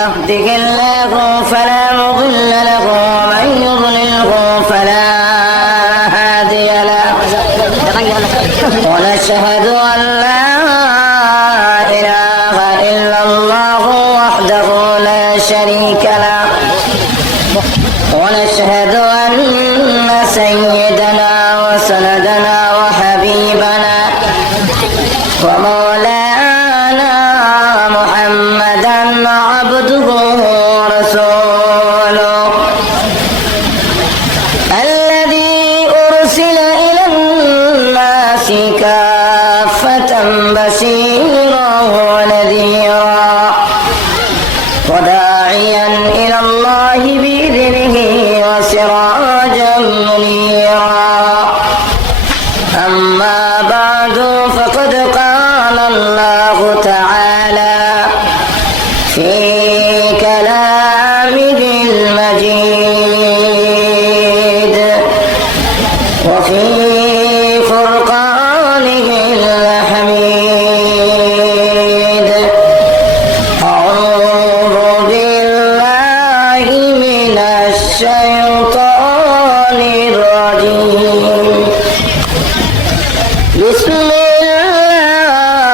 يهده الله فلا مضل له ومن يضلله فلا هادي له ونشهد أن لا إله إلا الله وحده لا شريك له ونشهد أن سيدنا وسندنا وحبيبنا ومولانا محمدا عبده ورسوله الذي أرسل إلى الناس كافة بشيرا ونذيرا وداعيا إلى الله بإذنه وسراجا منيرا أما بعد فقد قال الله تعالى في كلامه المجيد وفي فرقانه الحميد أعوذ بالله من الشيطان الرجيم بسم الله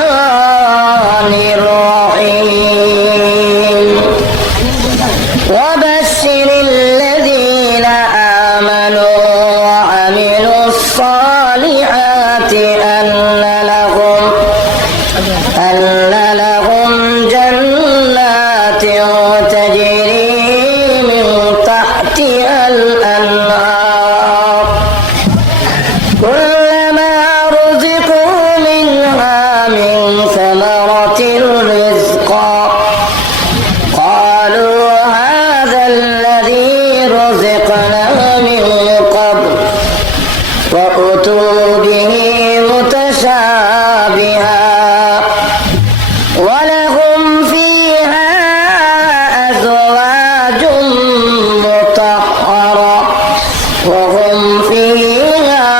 الرحمن الرحيم وبشر الذين آمنوا وعملوا الصالحات أن لهم جنات تجري من تحتها الأنهار كلما رزقوا منها من ثمرة رزقا قالوا هذا الذي رزقنا من قبل وأتوا به متشابها ولهم فيها أزواج مطهرة وهم فيها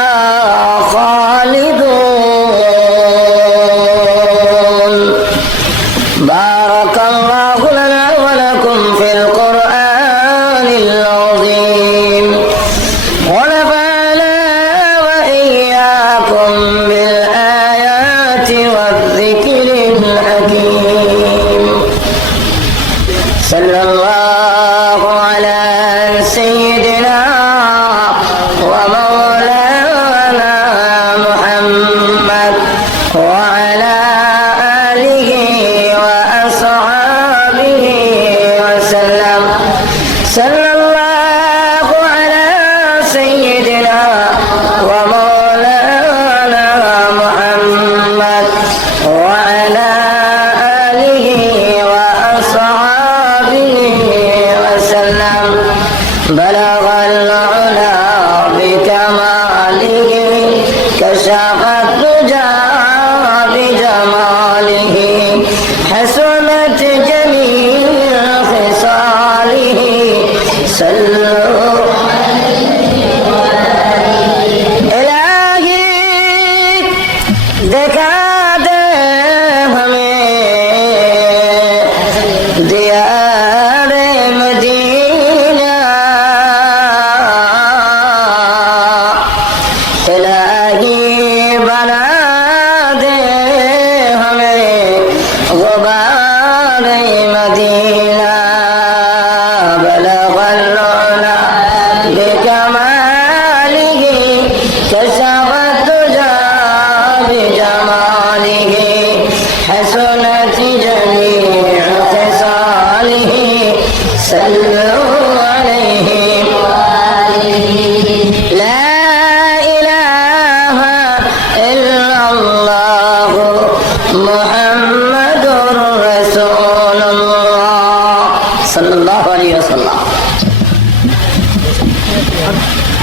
خالدون بارك الله لنا ولكم في القرآن العظيم ونفعنا وإياكم بالآيات والذكر الحكيم صلى الله على سيدنا ومولانا محمد وعلى آله وأصحابه وسلم صلى الله على سيدنا ومولانا محمد وعلى آله وأصحابه وسلم بلغ العلا بكماله كشف الدجى بجماله حسنت جميع خصاله صلوا إلهي दिखा दे हमें दियारे मदीना इलाही बना दे हमें गुबारे मदीना बलगल उला बिकमालिही कशफ तुजा بجماله حسنت جميع خصاله صلوا عليه لا إله إلا الله محمد رسول الله صلى الله عليه وسلم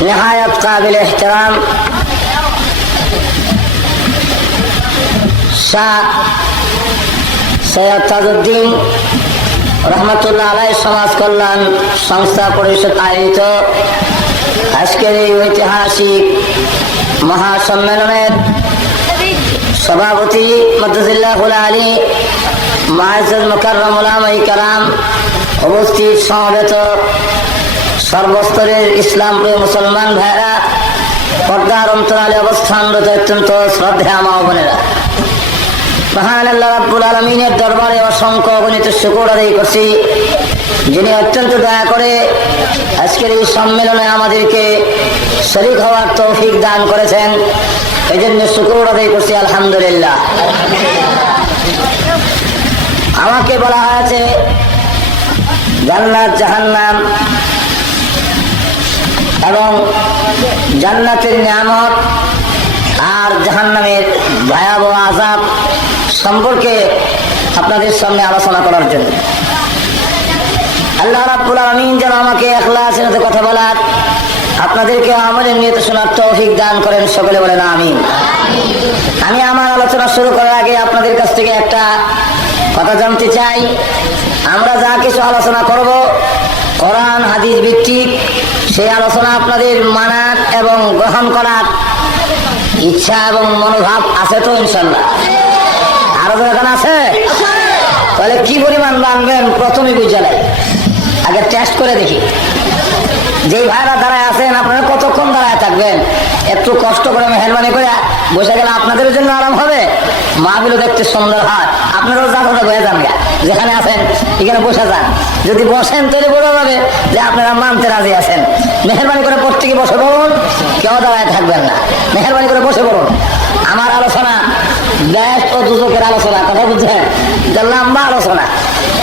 نهاية قابل احترام শাহ সৈয়দ তাজউদ্দিন রহমতুল্লাহ আলাইহি সমাজ কল্যাণ সংস্থা পরিষদ আয়োজিত আজকের এই ঐতিহাসিক মহাসম্মেলনের সভাপতি মাদ্রাসাহুল আলী মাইজুল মুকাররম উলামায়ে কেরাম, উপস্থিত সমবেত সর্বস্তরের ইসলাম প্রিয় মুসলমান ভাইরা, পর্দার অন্তরালে অবস্থানরত অত্যন্ত শ্রদ্ধেয় মা বোনেরা, মহান আল্লাহ রাব্বুল আলামিনের দরবারে অসংখ্য অগণিত শুকর আদায় করছি, যিনি অত্যন্ত দয়া করে আজকের এই সম্মেলনে আমাদেরকে শরীক হওয়ার তৌফিক দান করেছেন। এই জন্য শুকর আদায় করছি আলহামদুলিল্লাহ। আমাকে বলা হয়েছে জান্নাত জাহান্নাম এবং জান্নাতের নিয়ামত আর জাহান্নামের ভয়াবহ আযাব সম্পর্কে আপনাদের সামনে আলোচনা করার জন্য। আল্লাহ রাব্বুল আলামিন যেন আমাকে ইখলাসের সাথে কথা বলার, আপনাদেরকে আমলের নিয়ত শোনার তৌফিক দান করেন, সকলে বলেন আমিন। আমি আমার আলোচনা শুরু করার আগে আপনাদের কাছ থেকে একটা কথা জানতে চাই। আমরা যা কিছু আলোচনা করব কোরআন হাদিস ভিত্তিক, সেই আলোচনা আপনাদের মানার এবং গ্রহণ করার ইচ্ছা এবং মনোভাব আছে তো ইনশাল্লাহ? আরো দরকার আছে? তাহলে কি পরিমাণ মানবেন প্রথমে বুঝে নাই, আগে টেস্ট করে দেখি। যেই ভাইরা দাঁড়ায় আছেন আপনারা কতক্ষণ দাঁড়ায় থাকবেন? একটু কষ্ট করে মেহরবানি করে বসে গেলে আপনাদের জন্য আরাম হবে, মাহফিলও দেখতে সুন্দর হয়। আপনারাও জায়গাটা বয়ে যান, যেখানে আছেন এখানে বসে যান। যদি বসেন তাহলে বোঝা যাবে যে আপনারা মানতে রাজি আছেন। মেহরবানি করে প্রত্যেকে বসে পড়ুন, কেউ দাঁড়ায় থাকবেন না, মেহরবানি করে বসে পড়ুন। আমার আলোচনা দেশ ও দুজকের আলোচনা, কথা বুঝছেন? লম্বা আলোচনা,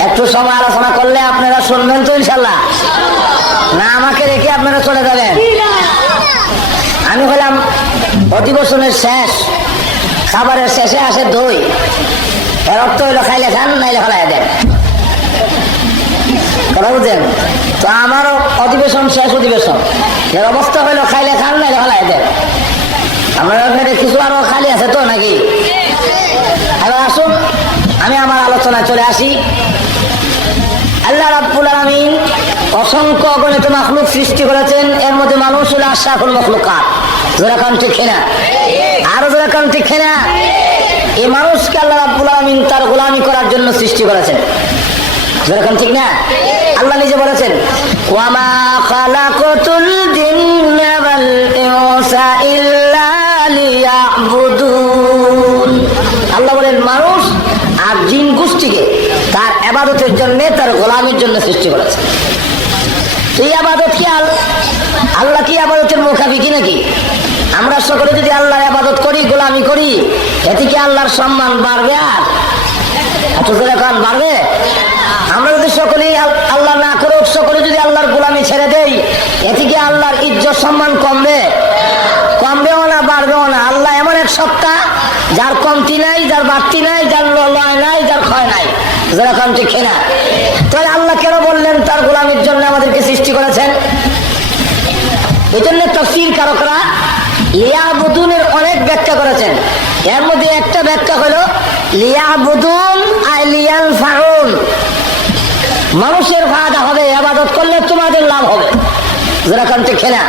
একটু সময় আলোচনা করলে আপনারা শুনবেন তো ইনশাল্লাহ? না আমাকে রেখে আপনারা চলে যাবেন? আমি হলাম অধিবেশনের শেষ, খাবারের শেষে আসে দই, এর অর্থ হইলো খাইলে খান নাইলে ফেলাই দেন, কথা বুঝছেন? তো আমারও অধিবেশন শেষ অধিবেশন, এর অবস্থা হইলো খাইলে খান নাইলে ফেলাই দেন। আপনার কিছু আরো খালি আছে তো নাকি? এবার আসুন আমি আমার আলোচনায় চলে আসি। আল্লাহ রাব্বুল আলামিন অসংখ্য অগণিত মাখলুক সৃষ্টি করেছেন, এর মধ্যে মানুষ হলো আশরাফুল মাখলুকাত। যারা কান ঠিক না, আরো যারা কান ঠিক না, এই মানুষকে আল্লাহ রাব্বুল আলামিন তার গোলামি করার জন্য সৃষ্টি করেছেন। যারা কান ঠিক না, আল্লাহ নিজে বলেছেন ওয়া মা খালাকাতুল জিন্না ওয়াল ইনসা ইল্লা লিয়াবুদুন। আল্লাহ বলেন মানুষ আর জিন গোষ্ঠীকে তার ইবাদতের জন্য, তার গোলামির জন্য সৃষ্টি করেছে। এই ইবাদত কি আল্লাহ কি ইবাদতের মুখাপেক্ষি নাকি? আমরা সকলে যদি আল্লাহর ইবাদত করি, গোলামি করি, এতে কি আল্লাহর সম্মান বাড়বে? আর এত জোরে কান বাড়বে? আমরা যদি সকলেই আল্লাহ না করুক, সকলে যদি আল্লাহর গোলামি ছেড়ে দেই, এতে কি আল্লাহর ইজ্জত সম্মান কমবে? কমবেও না, বাড়বেও না। আল্লাহ এমন এক সত্তা যার কমতি নাই, যার বাড়তি নাই, যার লয় নাই, যার ক্ষয় নাই। যারা কান ঠিক না, তাহলে আল্লাহ কেন বললেন তার গোলামির জন্য আমাদেরকে সৃষ্টি করেছেন? এই জন্য তাফসীর কারকরা লিয়াবুদুনের অনেক ব্যাখ্যা করেছেন। এর মধ্যে একটা ব্যাখ্যা হলো লিয়াবুদুন আই লিয়ানফাউন, মানুষের ফায়দা হবে, ইবাদত করলে তোমাদের লাভ হবে। যারা কান ঠিক না,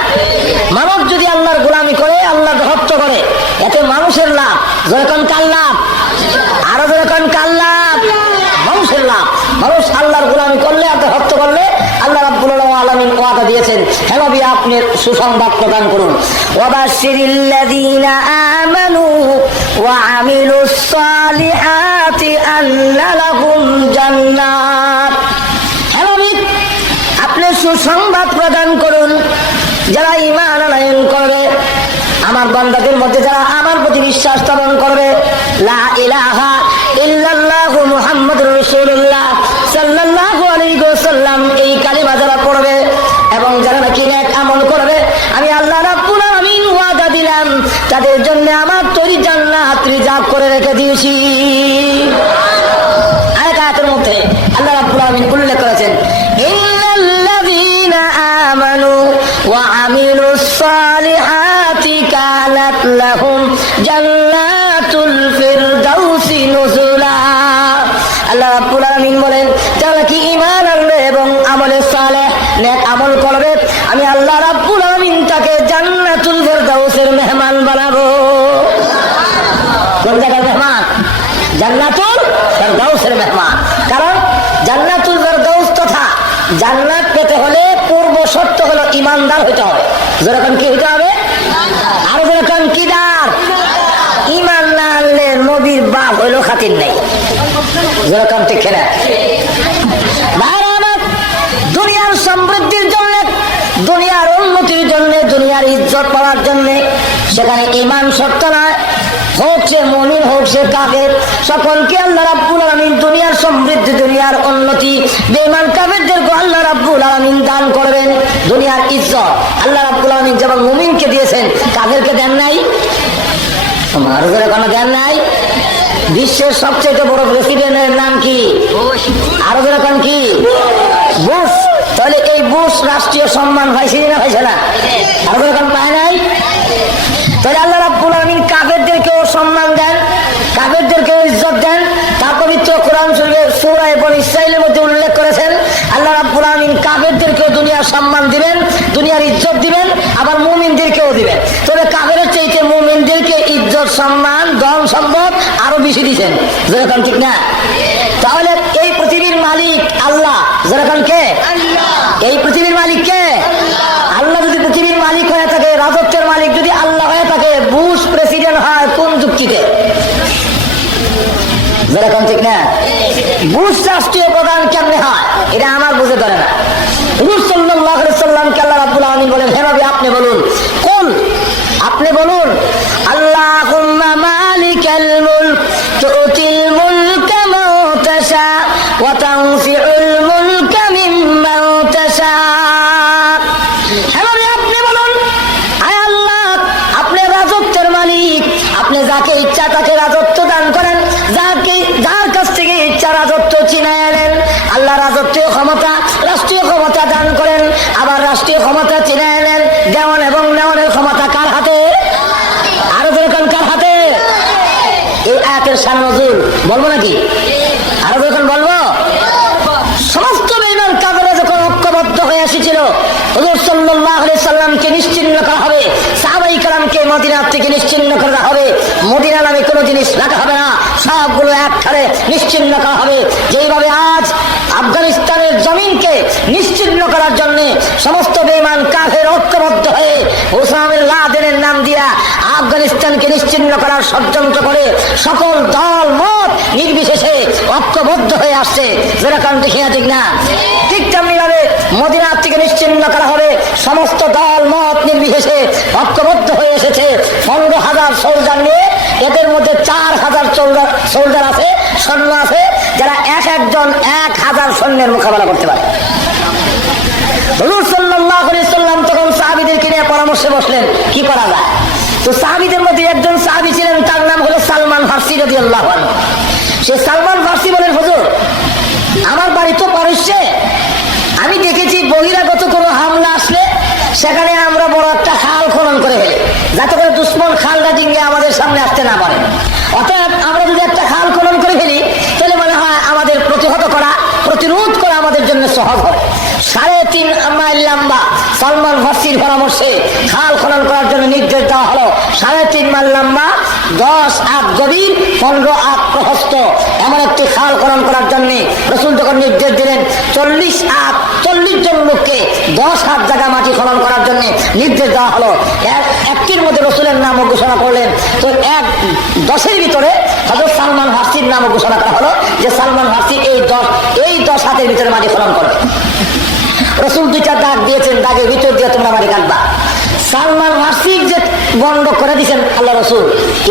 মানুষ যদি আল্লাহর গোলামি করে, আল্লাহর ভক্ত করে, এতে মানুষের লাভ। যখন কার লাভ? আরো যখন কার লাভ? মানুষের লাভ। মানুষ আল্লাহর গোলামি করলে, আর ভক্ত করলে আল্লাহ রাব্বুল আলামিন ওয়াদা দিয়েছেন। হে নবী আপনি সুসংবাদ প্রদান করুন, ওয়াবাশশিরিল্লাযীনা আমানু ওয়া আমিলুস সালিহাতি আন্না লাহুম জান্নাত। হে নবী আপনি সুসংবাদ প্রদান করুন, যারা ঈমান আনয়ন করবে, আমার বান্দাদের মধ্যে যারা আমার প্রতি বিশ্বাস স্থাপন করবে, লা ইলাহা ইল্লাল্লাহু মুহাম্মাদুর রাসূলুল্লাহ সাল্লাল্লাহু আলাইহি ওয়াসাল্লাম এই কালিমা যারা পড়বে এবং যারা নাকি নেক আমল করবে, আমি আল্লাহ রাব্বুল আলামিন ওয়াদা দিলাম তাদের জন্য আমার তৈরি জান্নাত রিজার্ভ করে রেখে দিয়েছি। আয়াতের মধ্যে আল্লাহ রাব্বুল আলামিন উল্লেখ করেছেন ইন্নাল্লাযীনা আমানু ওয়া আমিলুস সালিহাতি কানাত লাহুম জান্নাতুল ফিরদাউসি নুজুলা। আল্লাহ রাব্বুল আলামিন বলেন যারা কি ঈমান আনবে এবং আমলে সালেহ নেক আমল করবে, আমি আল্লাহ রাব্বুল আলামিন তাকে জান্নাতুল ফিরদাউসের মেহমান বানাবো। কোন জায়গায় জান্নাতুল ফেরদাউসের মেহমান। কারণ জান্নাতুল ফেরদাউস তথা জান্নাত পেতে হলে পূর্ব শর্ত হলো ইমানদার হইতে হবে। যেরকম কি হইতে হবে? আর যেরকম কি দার? ইমান না আনলে নবীর বাপ হইলো খাতির নেই। যেরকম ঠিক না? দুনিয়ার সমৃদ্ধির জন্য, দুনিয়ার উন্নতির জন্য, দুনিয়ার ইজ্জত পাওয়ার জন্য সেখানে ইমান শর্ত নয়। হোক সে মুমিন হোক সে কাফের, সকলকে আল্লাহ রাব্বুল আলামিন দুনিয়ার সমৃদ্ধি, দুনিয়ার উন্নতি, বেঈমান কাফেরদেরকে আল্লাহ রাব্বুল আলামিন দান করবেন। দুনিয়ার ইজ্জত আল্লাহ রাব্বুল আলামিন যেমন মুমিনকে দিয়েছেন, কাফেরকে দেন নাই? আমাদের কোনো দেন নাই? বিশ্বের সবচেয়ে বড় প্রেসিডেন্টের নাম কি? আরো যেরকম কি? বুশ। তাহলে এই বুশ রাষ্ট্রীয় সম্মান পাইছে না পাইছে না? আরো যেরকম পায় নাই? তাহলে আল্লাহ রাব্বুল আলামিন কাফেরদেরকেও সম্মান দেন, কাফেরদেরকেও ইজ্জত দেন। তার পবিত্র কোরআন শরীফের সূরা বনী ইসরাঈলের মধ্যে উল্লেখ করেছেন আল্লাহ রাব্বুল আলামিন কাফেরদেরকেও দুনিয়ার সম্মান দিবেন, দুনিয়ার ইজ্জত দিবেন, আবার মুমিনদেরকেও দিবেন। তবে কাফেরের চাইতে মুমিনদেরকে ইজ্জত, সম্মান, ধন সম্পদ আরো বেশি দিয়েছেন। যেরকম ঠিক না? তাহলে এই পৃথিবীর মালিক আল্লাহ। যেরকম কে? এই পৃথিবীর মালিক কে? আল্লাহ। যদি পৃথিবীর মালিক হয়ে থাকে, রাজত্বের মালিক যদি আল্লাহ হয়ে থাকে, বুশ প্রেসিডেন্ট হয় কোন যুক্তিতে? যেরকম ঠিক না? বুশ রাষ্ট্রীয় প্রধান কেমনে হয় এটা আমার বুঝে ধরে না। হুজুর সাল্লাল্লাহু আলাইহি সাল্লামকে আল্লাহ রাব্বুল আলামিন বলেন, হে নবী আপনি বলুন, কোন আপনি বলুন, আল্লাহুম্মা মালিকাল মুলক তুতিল মুলকা মান তাশা ওয়া তানজিউল মুলকা মিম্মান তাশা। হে নবী আপনি বলুন, আয় আল্লাহ আপনি রাজত্বের মালিক, আপনি যাকে ইচ্ছা তাকে রাজত্ব দান করেন, যার কাছ থেকে ইচ্ছা রাজত্ব ছিনায় নেন। আল্লাহ রাজত্বীয় ক্ষমতা, রাষ্ট্রীয় ক্ষমতা দান করেন, আবার রাষ্ট্রীয় ক্ষমতা ছিনায় নেন। দেওয়ান এবং নেওয়ানের ক্ষমতা কার হাতে? আরো যেরকম কার হাতে? এই আয়াতের শান নজুল বলবো নাকি? আরো যখন বলবো, সমস্ত বেঈমান কাফেররা যখন ঐক্যবদ্ধ হয়ে এসেছিল, হুজুর সাল্লাল্লাহু আলাইহি সাল্লামকে নিশ্চিহ্ন করা হবে, সাহাবায়ে কেরামকে মদিনা থেকে নিশ্চিহ্ন করা হবে, মদিনা নামে কোনো জিনিস রাখা হবে না, সবগুলো একখানে নিশ্চিহ্ন করা হবে। যেইভাবে আজ আফগানিস্তানের জমিনকে নিশ্চিহ্ন করার জন্য সমস্ত বেঈমান কাফের ঐক্যবদ্ধ হয়ে ওসামা লাদেনের নাম দিয়া আফগানিস্তানকে নিশ্চিহ্ন করার ষড়যন্ত্র করে সকল দল মত নির্বিশেষে ঐক্যবদ্ধ হয়ে আসছে। যেরকম দেখি না ঠিক না? ঠিক তেমনি ভাবে মদিনা থেকে নিশ্চিহ্ন করা হবে, সমস্ত দল মত নির্বিশেষে ঐক্যবদ্ধ হয়ে এসেছে 15,000 সোলজার নিয়ে। এদের মধ্যে 4,000 সোলজার আছে, সৈন্য আছে, যারা একজন 1,000 সৈন্যের মোকাবেলা করতে পারে। হুজুর সাল্লাল্লাহু আলাইহি সাল্লাম তখন সাহাবীদেরকে নিয়ে পরামর্শে বসলেন কি করা যায়। তো সাহাবীদের মধ্যে একজন সাহাবী ছিলেন, তার নাম হলো সালমান ফারসি রাদিয়াল্লাহু আনহু। সে সালমান ফারসি বলেন, হুজুর আমার বাড়ি তো পারস্যে, আমি দেখেছি বহিরাগত কোনো হামলা আসলে সেখানে আমরা বড় একটা খাল খনন করে ফেলি, যাতে করে দুশ্মন খালটা ডিঙ্গে আমাদের সামনে আসতে না পারে। অতএব আমরা যদি একটা খাল খনন করে ফেলি তাহলে মনে হয় আমাদের প্রতিহত করা, প্রতিরোধ করা আমাদের জন্য সহজ হবে। 3.5 মাইল লম্বা সালমান ফারসির পরামর্শে খাল খনন করার জন্য নির্দেশ দেওয়া হলো। 3.5 মাইল লম্বা, 10 হাত গভীর, 15 হাত প্রশস্ত এমন একটি খাল খনন করার জন্য রাসূল যখন নির্দেশ দিলেন 40 জন লোককে 10 হাত জায়গা মাটি খনন করার জন্য নির্দেশ দেওয়া হলো। একটির মধ্যে রাসূলের নামও ঘোষণা করলেন। তো 10-এর ভিতরে হযরত সালমান ফারসির নামও ঘোষণা করা হলো যে সালমান ফারসি এই 10 হাতের ভিতরে মাটি খনন করবে। রাসূল 2টা দাগ দিয়েছেন, দাগের ভিতর দিয়ে তোমরা মাটি কাটবা। সালমান ফারসি যে বন্ধক করে দিয়েছেন আল্লাহ রাসূল,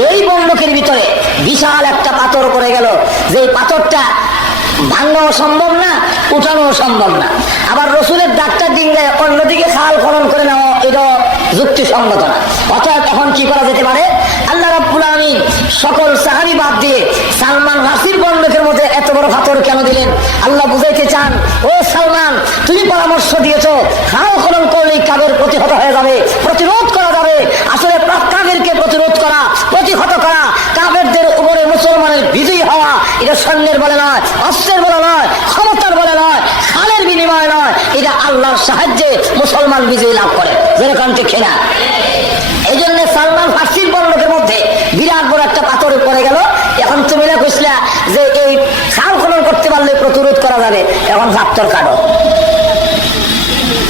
এই বন্ধকের ভিতরে বিশাল একটা পাথর পড়ে গেল, যে পাথরটা ভাঙাও সম্ভব না, উঠানো সম্ভব না। আবার রসুলের ডাক্তার ডিঙ্গে অন্যদিকে খাল খনন করে নেওয়া এটা যুক্তিসঙ্গত না। অর্থাৎ এখন কি করা যেতে পারে? আল্লাহ রাব্বুল আলামিন সকল সাহাবী বাদ দিয়ে সালমান ফারসির বন্ধকের মধ্যে এত বড় পাথর কেন দিলেন? আল্লাহ বুঝাইতে চান, ও সালমান তুমি পরামর্শ দিয়েছো খাল খনন করলেই কাবের প্রতিহত হয়ে যাবে, প্রতিরোধ করা যাবে। আসলে কাবেরকে প্রতিরোধ করা, প্রতিহত করা, কাবেরদের উপরে মুসলমানের বিজয়ী হওয়া, এটা সৈন্যের বলে নয়, অস্ত্রের বলে নয়, ক্ষমতার বলে নয়, খালের বিনিময় নয়, এটা আল্লাহর সাহায্যে মুসলমান বিজয়ী লাভ করে। যেরকম ঠিক না? এই জন্য সালমান ফারসির বন্ধকের মধ্যে বিরাট বড় একটা পাথর পড়ে গেল। এখন তুমি কইছিল যে এই খাল খনন করতে পারলে প্রতিরোধ করা যাবে, এখন ভাবতর কাটো,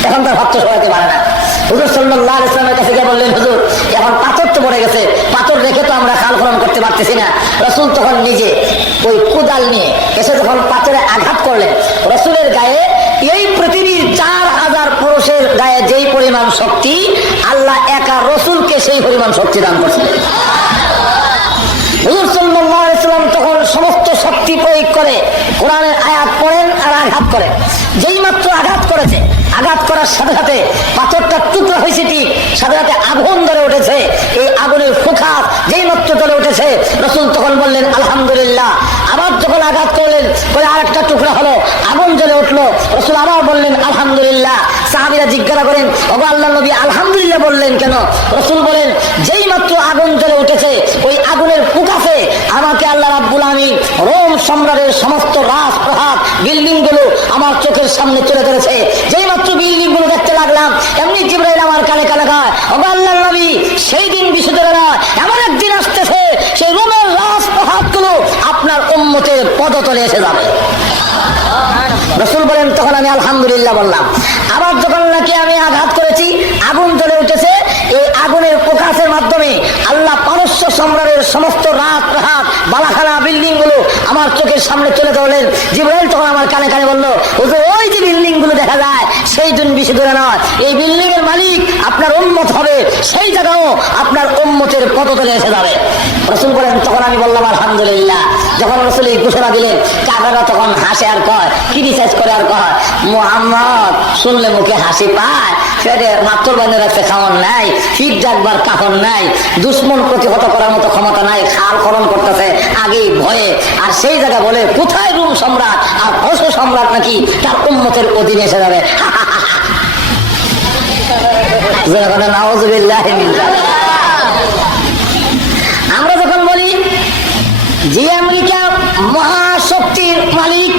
এখন তার ভাবতে সবাইতে পারে না। হুজুর সাল্লাল্লাহু আলাইহি ওয়াসাল্লামের কাছে গিয়ে বললেন, হুজুর এখন পাথর তো পড়ে গেছে, পাথর রেখে তো আমরা খাল খনন করতে পারতেছি না। রাসূল তখন নিজে ওই কোদাল নিয়ে এসে যখন পাথরে আঘাত করলেন, রাসূলের গায়ে এই পৃথিবীর 4000 পুরুষের গায়ে যেই পরিমাণ শক্তি, আল্লাহ একা রাসূলকে সেই পরিমাণ শক্তি দান করছিলেন। হুজুর সাল্লাল্লাহু আলাইহি ওয়াসাল্লাম তখন সমস্ত শক্তি প্রয়োগ করে কোরআনের আয়াত পড়েন আর আঘাত করেন। যেই মাত্র আঘাত করেছে, আঘাত করার সাথে সাথে পাথরটা টুকরা হয়েছে, ঠিক সাথে সাথে আগুন ধরে উঠেছে। এই আগুনের ফুঁকা যেই মাত্র জ্বলে উঠেছে, রাসূল তখন বললেন আলহামদুলিল্লাহ। আবার যখন আঘাত করলেন, পরে আর একটা টুকরা হলো, আগুন জ্বলে উঠলো, রাসূল আবার বললেন আলহামদুলিল্লাহ। সাহাবীরা জিজ্ঞাসা করেন, ওগো আল্লাহর নবী আলহামদুলিল্লাহ বললেন কেন? রাসূল বলেন, যেই মাত্র আগুন জ্বলে উঠেছে, ওই আগুনের ফুঁকাছে আমাকে আল্লাহ রাব্বুল আমিন রোম সম্রাটের সমস্ত রাজপ্রাসাদ বিল্ডিং গুলো আমার চোখের সামনে তুলে ধরেছে। যেই মাত্র বিল্ডিং গুলো দেখতে লাগলাম, এমনি জিবরাইল আমার কানে কানে গায়, ওগো আল্লাহর নবী সেই দিন বিশুদ্ধরা নয়, এমন একদিন আসতেছে সেই রোমের রাজপ্রাসাদ গুলো আপনার উম্মতের পদতলে এসে যাবে। রাসূল বলেন, তখন আমি আলহামদুলিল্লাহ বললাম। আবার যখন নাকি আমি আঘাত করেছি, আগুন জ্বলে উঠেছে, এই আগুনের প্রকাশের মাধ্যমে আল্লাহ পারস্য সম্রাটের সমস্ত রাজপ্রাসাদ বালাখানা বিল্ডিং গুলো আমার চোখের সামনে তুলে ধরলেন। জিবরাইল তখন আমার কানে কানে বলল, হুজুর ওই যে বিল্ডিং গুলো দেখা যায়, সেই দিন বিশুদ্ধরা নয়, এই বিল্ডিং এর মালিক আপনার উম্মত হবে, সেই জায়গাও আপনার উম্মতের পদতলে এসে যাবে। রাসূল বলেন, তখন আমি বললাম আলহামদুলিল্লাহ। যখন রাসূল এই ঘোষণা দিলেন, কাফেররা তখন হাসে আর কয়, ক্রিটিসাইজ করে আর কয়, মুহাম্মদ শুনলে মুখে হাসি পায়, পেটে মাত্র বাঁধে রাখতে খাওয়ান নাই, ফিট ডাকবার কাপড় নাই, দুশ্মন প্রতিহত করার মতো ক্ষমতা নাই, খাল খনন করতেছে আগেই ভয়ে। আর সেই জায়গা বলে কোথায় রোম সম্রাট আর পারস্য সম্রাট নাকি তার উম্মতের অধীনে এসে যাবে। আমরা যখন বলি যে আমেরিকা মহাশক্তির মালিক,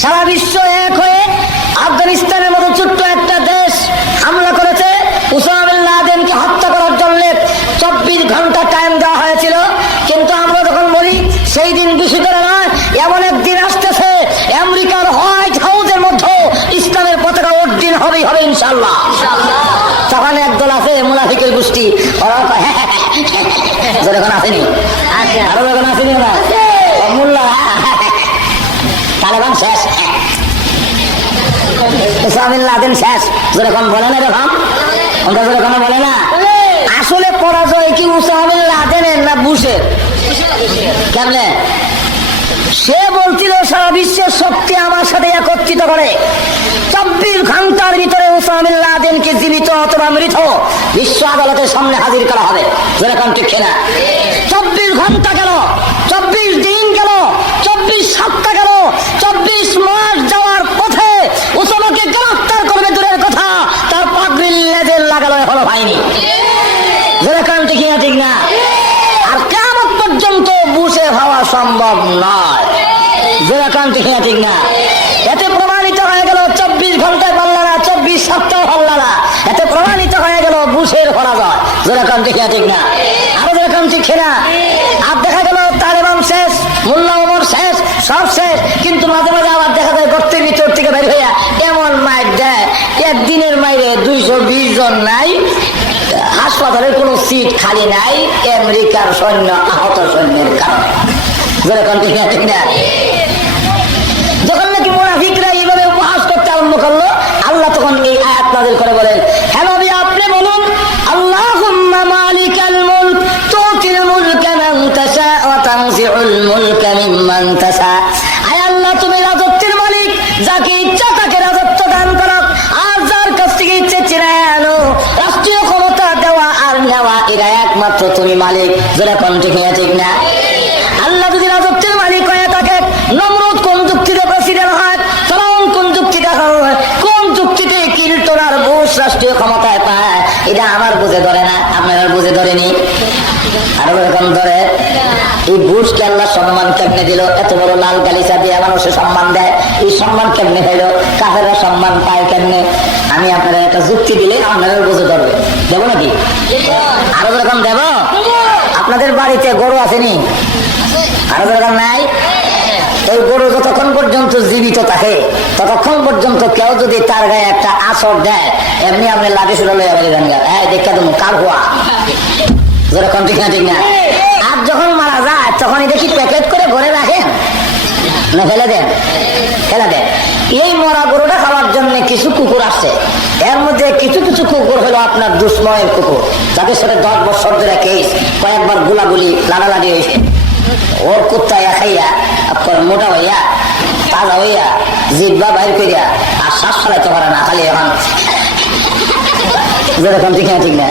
সারা বিশ্ব এক হয়ে আফগানিস্তানের মতো ছোট্ট একটা দেশ হামলা করেছে, উসামা বিন লাদেনকে হত্যা করার জন্য 24 ঘন্টা টাইম দেওয়া হয়েছিল। কিন্তু আমরা যখন বলি সেই দিন বিশুদ্ধরা নয়, এমন একদিন আসতেছে আমেরিকার হোয়াইট হাউসের মধ্যে ইসলামের পতাকা উড্ডীন হবেই হবে ইনশাআল্লাহ। তখন একদল আছে মুনাফিকের গোষ্ঠী, ওরা যখন আসেনি, আরো যখন আসেনি না মোল্লা তালেবান শেষ, উসামা বিন লাদেন শেষ, যেরকম বলে না, এরকম আমরা যেরকম বলে না। আসলে পরাজয় কি উসামা বিন লাদেনের না বুশের? কেমনে? সে বলছিল সারা বিশ্বের শক্তি আমার সাথে একত্রিত করে, 24 ঘন্টার ভিতরে উসামা বিন লাদেনকে জীবিত অথবা মৃত বিশ্ব আদালতের সামনে হাজির করা হবে। যেরকম ঠিক না? 24 ঘন্টা গেল, 24 দিন গেল, 24 সপ্তাহ গেল, 24 মাস যাওয়ার পথে উসামাকে গ্রেফতার করবে দূরের কথা, তার পাগড়ির লেজের লাগালো এখনো পায়নি। যেরকম ঠিক না? ঠিক না? আর কিয়ামত পর্যন্ত বুঝে হওয়া সম্ভব নয়। যেরকম ঠিক না? ঠিক না? এতে প্রমাণিত হয়ে গেল 24 ঘন্টায় পারল না, 24 সপ্তাহ পারল না, এতে প্রমাণিত হয়ে গেল বুশের পরাজয়। যেরকম ঠিক না? ঠিক না? আরো যেরকম ঠিক না? আর দেখা গেল তালেবান শেষ, মোল্লা ওমর শেষ, সব শেষ। কিন্তু মাঝে মাঝে আবার দেখা যায় গর্তের ভিতর থেকে বের হইয়া এমন মাইর দেয়, একদিনের মাইরে 220 জন নাই, হাসপাতালের কোনো সিট খালি নাই, আমেরিকার সৈন্য আহত সৈন্যের কারণে। যেরকম ঠিক না? ঠিক না? যখন নাকি মুনাফিকরা এইভাবে উপহাস করতে আরম্ভ করলো, আল্লাহ তখন এই আয়াত নাযিল করে বলেন, হে নবী আপনি বলুন, আল্লাহুম্মা মালিকাল মুলক তুতিল মুলকা মান তাশা ওয়া তানজিউল মুলকা মিম্মান তাশা। আয় আল্লাহ, তুমি রাজত্বের মালিক, যাকে ইচ্ছা তাকে রাজত্ব দান করো, আর যার কাছ থেকে ইচ্ছে ছিনিয়ে আনো। রাষ্ট্রীয় ক্ষমতা দেওয়া আর নেওয়া এরা একমাত্র তুমি মালিক। যেরকম ঠিক না? ঠিক না? আল্লাহ যদি রাজত্বের মালিক হয়ে থাকে, নমরুদ কোন যুক্তিতে প্রেসিডেন্ট হয়, ফেরাউন কোন যুক্তিতে হয়, কোন যুক্তিতে কিল্টন আর বুশ রাষ্ট্রীয় ক্ষমতায় পায়, এটা আমার বুঝে ধরে না, আপনার বুঝে ধরেনি। আরো এরকম ধরে এই বুশকে আল্লাহ সম্মান কেমনে দিল? এত বড় লাল গালিচা দিয়ে মানুষের সম্মান দেয়, এই সম্মান কেমনে হইল? কাফেররা সম্মান পায় কেমনে? আমি আপনারা একটা যুক্তি দিলে আপনারা বুঝে ধরবে। দেবো নাকি? আরো এরকম দেব? আপনাদের বাড়িতে গরু আসেনি? আরো দরকার নাই। এই গরু যতক্ষণ পর্যন্ত জীবিত থাকে ততক্ষণ পর্যন্ত কেউ যদি তার গায়ে একটা আছর দেয় এমনি আপনি লাঠি শুরু লইয়া বাড়ি যান, হ্যাঁ দেখা তুমি কার হওয়া যেরকম, ঠিক না ঠিক না। আর যখন মারা যায় তখন এটা কি প্যাকেট করে ঘরে রাখেন না ফেলে দেন? ফেলে দেন। এই মরা গরুটা খাওয়ার জন্য কিছু কুকুর আসছে, এর মধ্যে কিছু কিছু কুকুর হলো আপনার দুশ্ময়ের কুকুর, যাদের সাথে 10 বছর ধরে কেস, কয়েকবার গুলাগুলি লাগালাগি হয়েছে। ওর কুত্তাইয়া খাইয়া আপনার মোটা হইয়া তাজা হইয়া জিব্বা বাইর করিয়া আর শ্বাস চালাইতে পারে না, খালি এখন যেরকম, ঠিক না ঠিক না।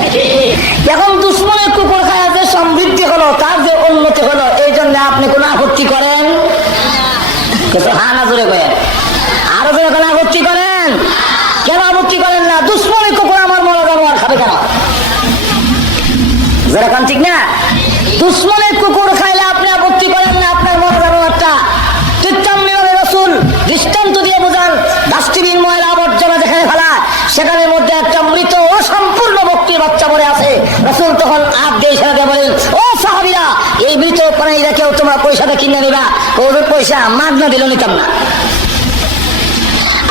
এখন দুশ্মনের কুকুর খায়া যে সমৃদ্ধি হলো, তার যে উন্নতি হলো, এই জন্য আপনি কোন আপত্তি করেন? হ্যাঁ না জোরে করেন, আরো জোরে কোন আপত্তি করেন? কেন আপত্তি করেন না? দুশ্মনের কুকুর আমার মরা জানোয়ার খাবে কেন? যেরকম, ঠিক না। দুশ্মনের কুকুর খাইলে আপনি আপত্তি করেন না, আপনার মরা জানোয়ারটা রসুল দৃষ্টান্ত দিয়ে বোঝান। ডাস্টবিন ময়লা আবর্জনা যেখানে ফেলা সেখানে মধ্যে একটা মৃত অসম্পূর্ণ বকরির বাচ্চা পড়ে আছে। রসুল তখন আগে সেটাকে বলেন, ও সাহাবীরা, এই মৃত প্রাণীরা কেউ তোমরা পয়সাটা কিনে নিবা? ওদের পয়সা মাগনা দিল নিতাম না।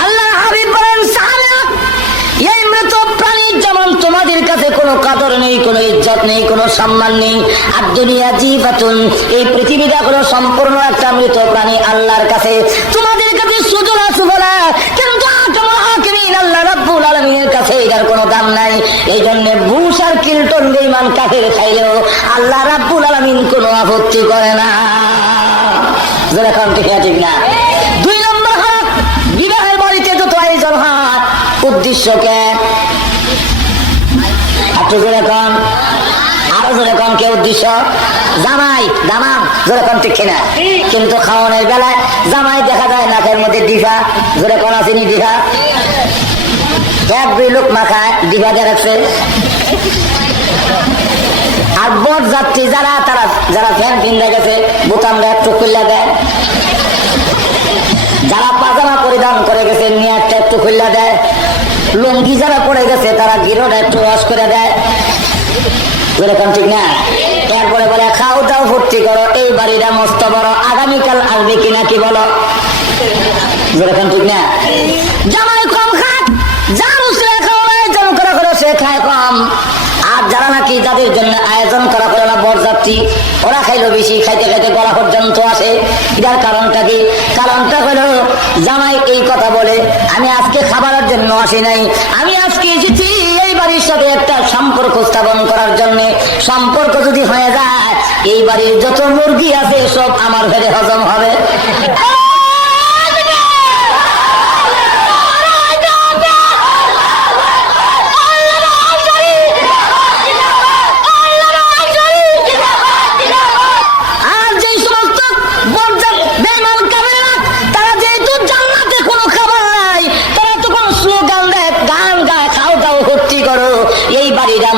আল্লাহ হাবিব বলেন, সাহাবীরা, এই মৃত প্রাণীর যেমন তোমাদের কাছে কোনো কাদর নেই, কোনো ইজ্জত নেই, কোনো সম্মান নেই। আর দুনিয়া জীবাতুন, এই পৃথিবীটা কোনো সম্পূর্ণ একটা মৃত প্রাণী আল্লাহর কাছে। তোমাদের কাছে সুযোগ আছে বলা, কিন্তু আল্লাহ রাব্বুল আলামিনের কাছে এটার কোনো দাম নাই। এই জন্য বুশ আর কিল্টন বেঈমান কাফের খাইলেও আল্লাহ রাব্বুল আলামিন কোনো আপত্তি করে না। যেরকম, ঠিক না ঠিক না। 2 নম্বর হক, বিবাহের বাড়িতে যত আয়োজন হয় উদ্দেশ্যকে একটু যেরকম, আরো যেরকম কে উদ্দেশ্য জামাই দামাম, যেরকম, ঠিক না। কিন্তু খাওয়ানোর বেলায় জামাই দেখা যায় নাকের মধ্যে ডিফা, যেরকম আসেনি ডিফা, 1-2 লোক মাখায় ডিফা দিয়ে রাখছে। আর বর যাত্রী যারা, তারা যারা ফ্যান কিনে গেছে বোতামটা একটু খুললা দেয়, যারা পাজামা পরিধান করে গেছে নিয়ে একটু খুললা দেয়, লুঙ্গি যারা পড়ে গেছে তারা গিরোটা একটু ওয়াশ করে দেয়, যেরকম, ঠিক না। এরপরে বলে খাও দাও ভর্তি করো, এই বাড়িটা মস্ত বড়, আগামীকাল আসবে কিনা কি বলো, যেরকম, ঠিক না। জামাই কম খাক, যার উসরে খাওয়ায় জন করা করে সে খায় কম। আর যারা নাকি যাদের জন্য আয়োজন করা করে না বরযাত্রী, ওরা খাইলো বেশি, খাইতে খাইতে গলা পর্যন্ত আসে। এটার কারণটা কি? কারণটা হলো জামাই এই কথা বলে, আমি আজকে খাবারের জন্য আসি নাই, আমি আজকে এসেছি এই বাড়ির সাথে একটা সম্পর্ক স্থাপন করার জন্য। সম্পর্ক যদি হয়ে যায় এই বাড়ির যত মুরগি আছে সব আমার ঘরে হজম হবে।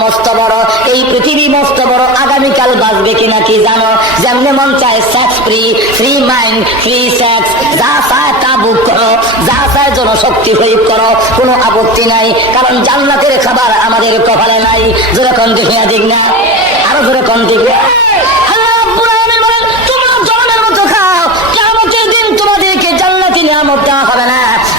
মস্ত বড়, এই পৃথিবী মস্ত বড়, আগামীকাল বাঁচবে কিনা কি জানো? যেমনে মন চায় sex free, free mind, free sex, যা চায় তা বুক করো, যা চায় জনশক্তি প্রয়োগ করো, কোনো আপত্তি নাই। কারণ জান্নাতের খাবার আমাদের কপালে নাই। যেরকম, ঠিক না ঠিক না, আরো যেরকম, ঠিক না।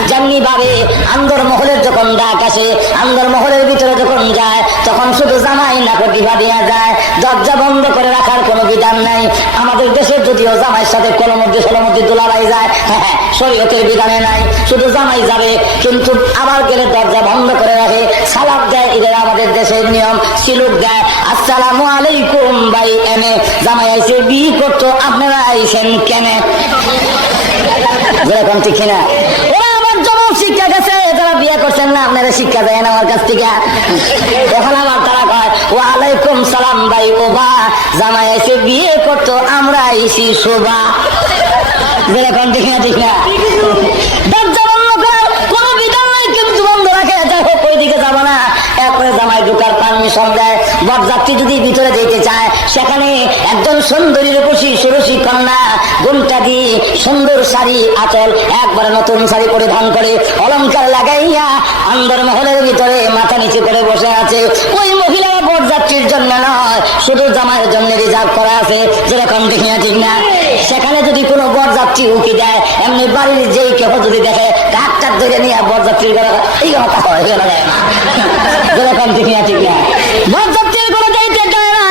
যেমনি ভাবে আন্দর মহলের যখন ডাক আসে, আন্দর মহলের ভিতরে যখন যায় তখন শুধু জামাই না প্রতিভা দেওয়া যায়, দরজা বন্ধ করে রাখার কোনো বিধান নাই। আমাদের দেশে যদিও জামাইয়ের সাথে কলমধ্যে দোলাবাই যায়, হ্যাঁ, শরীয়তের বিধানে নাই, শুধু জামাই যাবে, কিন্তু আবার গেলে দরজা বন্ধ করে রাখে, সালাম দেয়, এটা আমাদের দেশের নিয়ম। সিলুক দেয়, আসসালামু আলাইকুম ভাই, এনে জামাই আইসে বিয়ে করতো, আপনারা আইসেন কেনে? যেরকম, ঠিক না। শিক্ষা গেছে, তারা বিয়ে করছেন না, আপনারা শিক্ষা দেয় না আমার কাছ থেকে। এখন আমার তারা কয় ওয়ালাইকুম সালাম ভাই, ও বা জামাই এসে বিয়ে করতো, আমরা আইসি শোভা। যেরকম, ঠিক না ঠিক না। দরজা বন্ধ করার কোনো বিধান নাই, কিন্তু বন্ধ রাখে, যাই হোক ওইদিকে যাবো না। এরপরে জামাই ঢুকার পারমিশন দেয়। বরযাত্রী যদি ভিতরে যেতে চায় সেখানে একজন সুন্দরী রূপসী সুরসী কন্যা ঘুমটা দিয়ে সুন্দর শাড়ি আঁচল একবারে নতুন শাড়ি পরিধান করে অলংকার লাগাইয়া আন্দর মহলের ভিতরে মাথা নিচে করে বসে আছে। ওই মহিলারা বরযাত্রীর জন্য নয়, শুধু জামাইয়ের জন্য রিজার্ভ করা আছে। যেরকম, ঠিক না ঠিক না। সেখানে যদি কোনো বরযাত্রী উকি দেয়, এমনি বাড়ির যেই কেউ যদি দেখে কাক কাক ধরে নিয়ে বরযাত্রী করে এই কথা হয় যায় না। যেরকম ঠিক না, ঠিক না, বরযাত্রীর করে যাইতে দেয় না,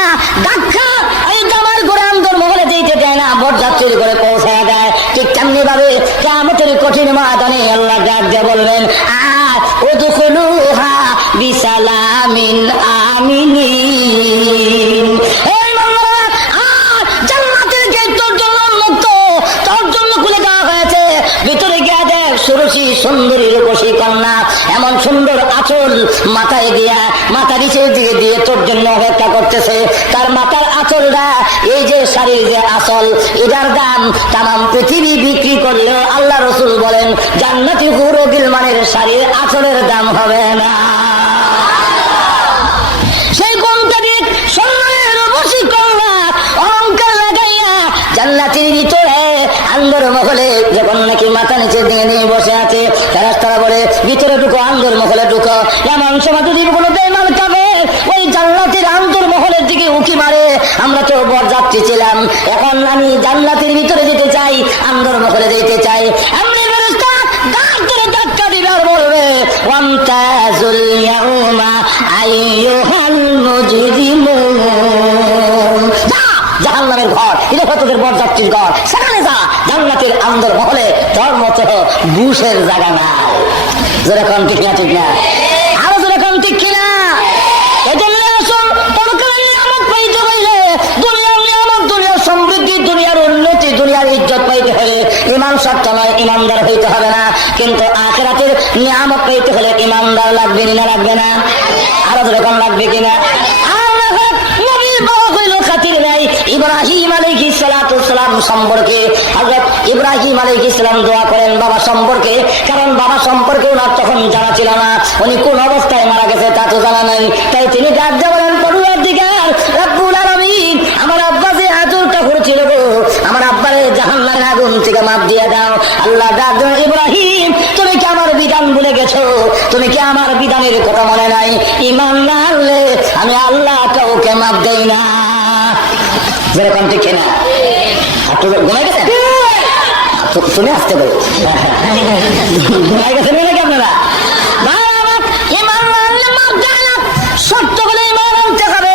দেখা এই জামার করে আন্দোলন মহলে যেতে দেয় না, বরযাত্রীর করে পৌঁছায় দেয়। ঠিক তেমনি ভাবে কিয়ামতের কঠিন ময়দানে আল্লাহ ডাক দিয়ে বলবেন, উদখুলুহা বিসালামিন আমিনিন। এই বান্দারা, জান্নাতের গেট তোর জন্য উন্মুক্ত, তোর জন্য খুলে দেওয়া হয়েছে। ভিতরে গিয়ে দেখ সুরুচি সুন্দরী রূপসী কন্যা, এমন সুন্দর আঁচল মাথায় দিয়া, মাথা নিচের দিকে দিয়ে তোর জন্য অপেক্ষা করতেছে। তার মাথার আঁচলটা, এই যে শাড়ির যে আঁচল, এটার দাম তামাম পৃথিবী বিক্রি করলেও আল্লাহ রসুল বলেন জান্নাতি হুরুল গিলমানের শাড়ির আঁচলের দাম হবে না। সেই কোনটা দিক সুন্দরের রূপসী কন্যা অলংকার লাগাইয়া জান্নাতের ভিতরে আন্দর মহলে যখন নাকি মাথা নিচে দিয়ে নিয়ে বসে আছে, তারা বলে ভিতরে ঢুকো, আন্দর মহলে ঢুকো। এমন সময় যদি কোনো বেঈমান কাফের ওই জান্নাতের আন্দর মহলের দিকে উঁকি মারে, আমরা তো বরযাত্রী ছিলাম, এখন আমি জান্নাতের ভিতরে যেতে চাই, আন্দর মহলে যেতে চাই, আমি ফেরেশতা গাছ ধরে ধাক্কা দিবে আর বলবে ওয়ামতাজুল ইয়াউমা আইয়ুহাল মুজরিমুন, জাহান্নামের ঘর, এটা তোদের বরযাত্রীর ঘর, সেখানে যা, জান্নাতের আন্দর মহলে তোর মতো বুশের জায়গা নাই। যেরকম ঠিক না, ঠিক না, আরো যেরকম ঠিক কিনা। এজন্য আসুন, পরকালের নিয়ামত পাইতে হইলে, দুনিয়ার নিয়ামত, দুনিয়ার সমৃদ্ধি, দুনিয়ার উন্নতি, দুনিয়ার ইজ্জত পাইতে হলে ইমান শর্ত নয়, ইমানদার হইতে হবে না। কিন্তু আখিরাতের নিয়ামত পাইতে হলে ইমানদার লাগবে না, লাগবে না? আরো যেরকম লাগবে কিনা। ইব্রাহিম আলাইহিস সালাতু সালাম সম্পর্কে হযরত ইব্রাহিম আলাইহিস সালাম দোয়া করেন বাবা সম্পর্কে, কারণ বাবা সম্পর্কে ওনার তখন জানা ছিল না, উনি কোন অবস্থায় মারা গেছে তা তো জানা নাই। তাই তিনি ডাক দিয়ে বলেন, পরওয়ারদিগার রব্বুল আলামিন, আমার আব্বা যে আজরটা করেছিল গো, আমার আব্বারে জাহান্নামের আগুন থেকে মাফ দিয়ে দাও। আল্লাহ ডাক দেন, ইব্রাহিম তুমি কি আমার বিধান ভুলে গেছো? তুমি কি আমার বিধানের কথা মনে নাই? ঈমান না আনলে আমি আল্লাহ কাউকে মাফ দেই না। যেরকম ঠিক না, ঘুমাই গেছেন তুমি আসতে পারো, ঘুমাই গেছেন নাকি আপনারা? সত্য বলে ইমান আনতে হবে।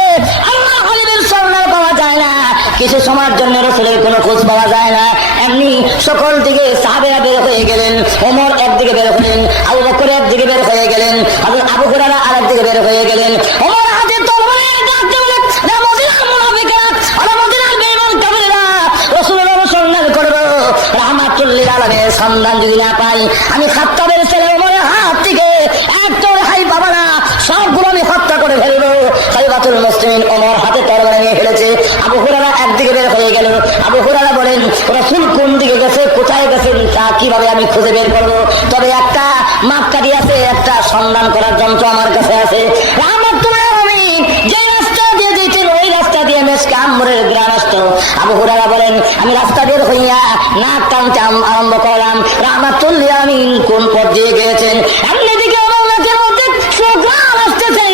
আল্লাহ হালিমের সন্ধান পাওয়া যায় না, কিছু সময়ের জন্য রাসূলের কোনো খোঁজ পাওয়া যায় না। এমনি সকল দিকে সাহাবেরা বের হয়ে গেলেন, ওমর একদিকে বের হলেন, আবু বকর একদিকে বের হয়ে গেলেন, আবু হুরায়রা আরেকদিকে বের হয়ে গেলেন। ওমর হাতে তরবারি ডাকতে বলে, মদিনার মুনাফিকরা, মদিনার বেঈমান কাফেররা রাসূলের অনুসন্ধান করব, রাহমাতুল লিল আলামিনের সন্ধান যদি না পাই, আমি খাত্তাবের ছেলে ওমরের হাত থেকে একটা রেহাই পাবো না, সবগুলো আমি হত্যা করে ফেলবো। খলিফাতুল মুসলিমিন ওমর হাতে তরবারি নিয়ে ফেলেছে। আবু হুরায়রা একদিকে বের হয়ে গেল। আবু হুরায়রা বলেন, রাসূল কোন দিকে গেছে, কোথায় গেছেন, তা কিভাবে আমি খুঁজে বের করবো? তবে একটা মাপকাঠি আছে, একটা সন্ধান করার যন্ত্র আমার কাছে আছে। রাহমাতুল আলামিন যে রাস্তা দিয়ে যেতেন ওই রাস্তা দিয়ে মেশকে আম্বরের গ্রাম আসতো। আবু হুরায়রা বলেন, আমি রাস্তা বের হইয়া নাক টানতে আরম্ভ করলাম, রাহমাতুল আলামিন কোন পথ দিয়ে গিয়েছেন। এমনি দিকে অবনাথের মধ্যে সুগ্রাম আসতেছে,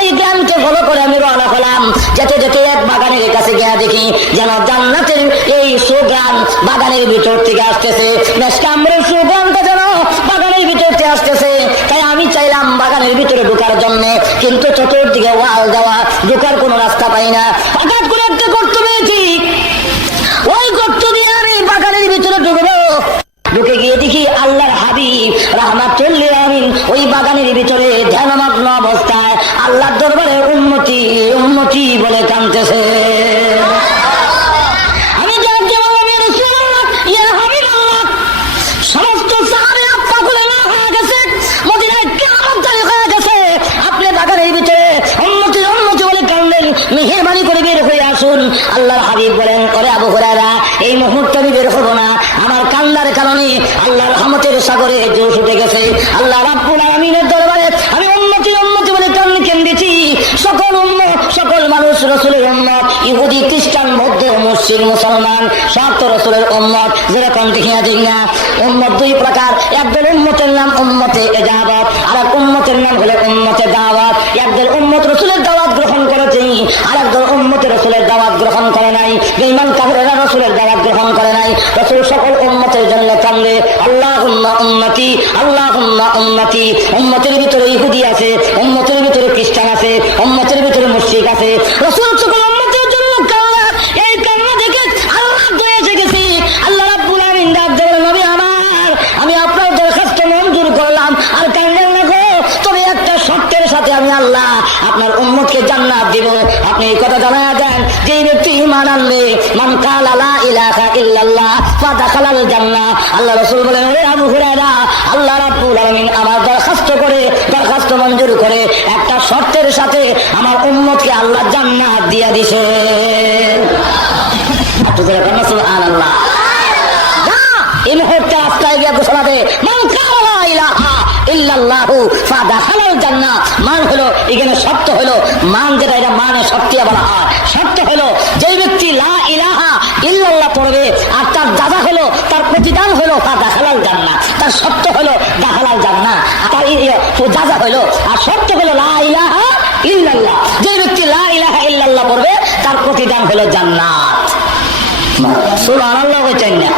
এই গ্রামকে ফলো করে আমি রওনা হলাম। যেতে যেতে এক বাগানের কাছে গিয়ে দেখি যেন জান্নাতের এই সুগ্রাম বাগানের ভিতর থেকে আসতেছে, মেশকে আম্বরের সুগ্রামটা যেন বাগানের ভিতর থেকে আসতেছে। তাই আমি চাইলাম বাগানের ভিতরে ঢোকার জন্য, কিন্তু চতুর্দিকে ওয়াল দেওয়া, ঢোকার কোনো রাস্তা পাই না। হঠাৎ করে একটা গর্ত পেয়েছি, ওই গর্ত দিয়ে আমি বাগানের ভিতরে ঢুকবো। ঢুকে গিয়ে দেখি আল্লাহর হাবিব রাহমাতুল লিল আলামিন ওই বাগানের ভিতরে ধ্যানমগ্ন অবস্থায় আল্লাহর দরবারে উম্মতি উম্মতি বলে কাঁদতেছে। আমি জানতে বললাম, ইয়া রাসূলুল্লাহ, ইয়া হাবিবাল্লাহ, সমস্ত সাহাবীরা পাগল হয়ে গেছে, মদিনায় কিয়ামত তারিখ হয়ে গেছে, আপনি বাগানের ভিতরে উম্মতি উম্মতি বলে কাঁদেন, মেহেরবানি করে বের হয়ে আসুন। আল্লাহর হাবিব বলেন, ওরে আবু হুরায়রা, এই মুহূর্তে আমি বের হবো না, আমার কান্নার কারণে আল্লাহর রহমতের সাগরে জোশ উঠে গেছে। আল্লাহ রাব্বুল আলামিনের দরবারে আমি উম্মতি উম্মতি বলে কেঁদেছি। সকল উম্মত, সকল মানুষ রাসূলের উম্মত, ইহুদি খ্রিস্টান বৌদ্ধ মুসলিম মুসলমান সব তো রাসূলের উম্মত। যেরকম দেখিয়া দিই না, উম্মত দুই প্রকার, একদল উম্মতের নাম উম্মতে ইজাবত, আর এক উম্মতের নাম হলো উম্মতে দাওয়াত। একদল উম্মত রাসূলের দাওয়াত গ্রহণ করেছে, আর একদল উম্মতে রাসূলের দাওয়াত গ্রহণ করে নাই। বেঈমান কাফেররা রাসূলের দাওয়াত গ্রহণ করে নাই। রাসূল সকল উম্মতের জন্য কান্দে, আল্লাহুম্মা উম্মতি, আল্লাহুম্মা উম্মতি। উম্মতের ভিতরে ইহুদি আছে, উম্মতের ভিতরে খ্রিস্টান আছে, উম্মতের ভিতরে মুশরিক আছে। রাসূল সকল উম্মতের জন্য কান্দে। এই কান্না দেখে আল্লাহ দয়া জেগেছি। আল্লাহ রাব্বুল আলামিন ডাক দেন, নবী আমার, আমি আপনার দরখাস্ত মঞ্জুর করলাম, আর কান্দেন না গো, তবে একটা শর্তের সাথে আমি আল্লাহ আপনার উম্মতকে জান্নাত দিব। আপনি এই কথা জানা দেন, যে ব্যক্তি ঈমান আনবে, মান কালা লা ইলাহা ইল্লাল্লাহ ফাদাখালাল জান্নাহ। আল্লাহ রাসূল বলেন, ওরে আবু হুরায়রা, আল্লাহ রাব্বুল আলামিন আমার দরখাস্ত মঞ্জুর করে একটা শর্তের সাথে আমার উম্মতকে আল্লাহ জান্নাত দিয়া দিছে। সুবহানাল্লাহ। এই মুহূর্তে রাস্তায় গিয়ে ঘোষণা দে, মান কালা লা ইলাহা ইল্লাল্লাহু ফাদাখালাল জান্নাহ। মান হলো এখানে শর্ত হলো, মান যেটা এটা মানে শর্তিয়া বলা হয়। শর্ত হলো যে ব্যক্তি লা ইলাহা ইল্লাল্লাহ পড়বে আর তার দাদা হলো, তার প্রতিদান হলো ফাদাখালাল জান্নাহ। তার শর্ত হলো দাখালাল জান্নাহ, তার দাদা হলো, আর শর্ত হলো লা ইলাহা ইল্লাল্লাহ। যে ব্যক্তি লা ইলাহা ইল্লাল্লাহ পড়বে তার প্রতিদান হলো জান্নাত। সুবহানাল্লাহ বলেন না?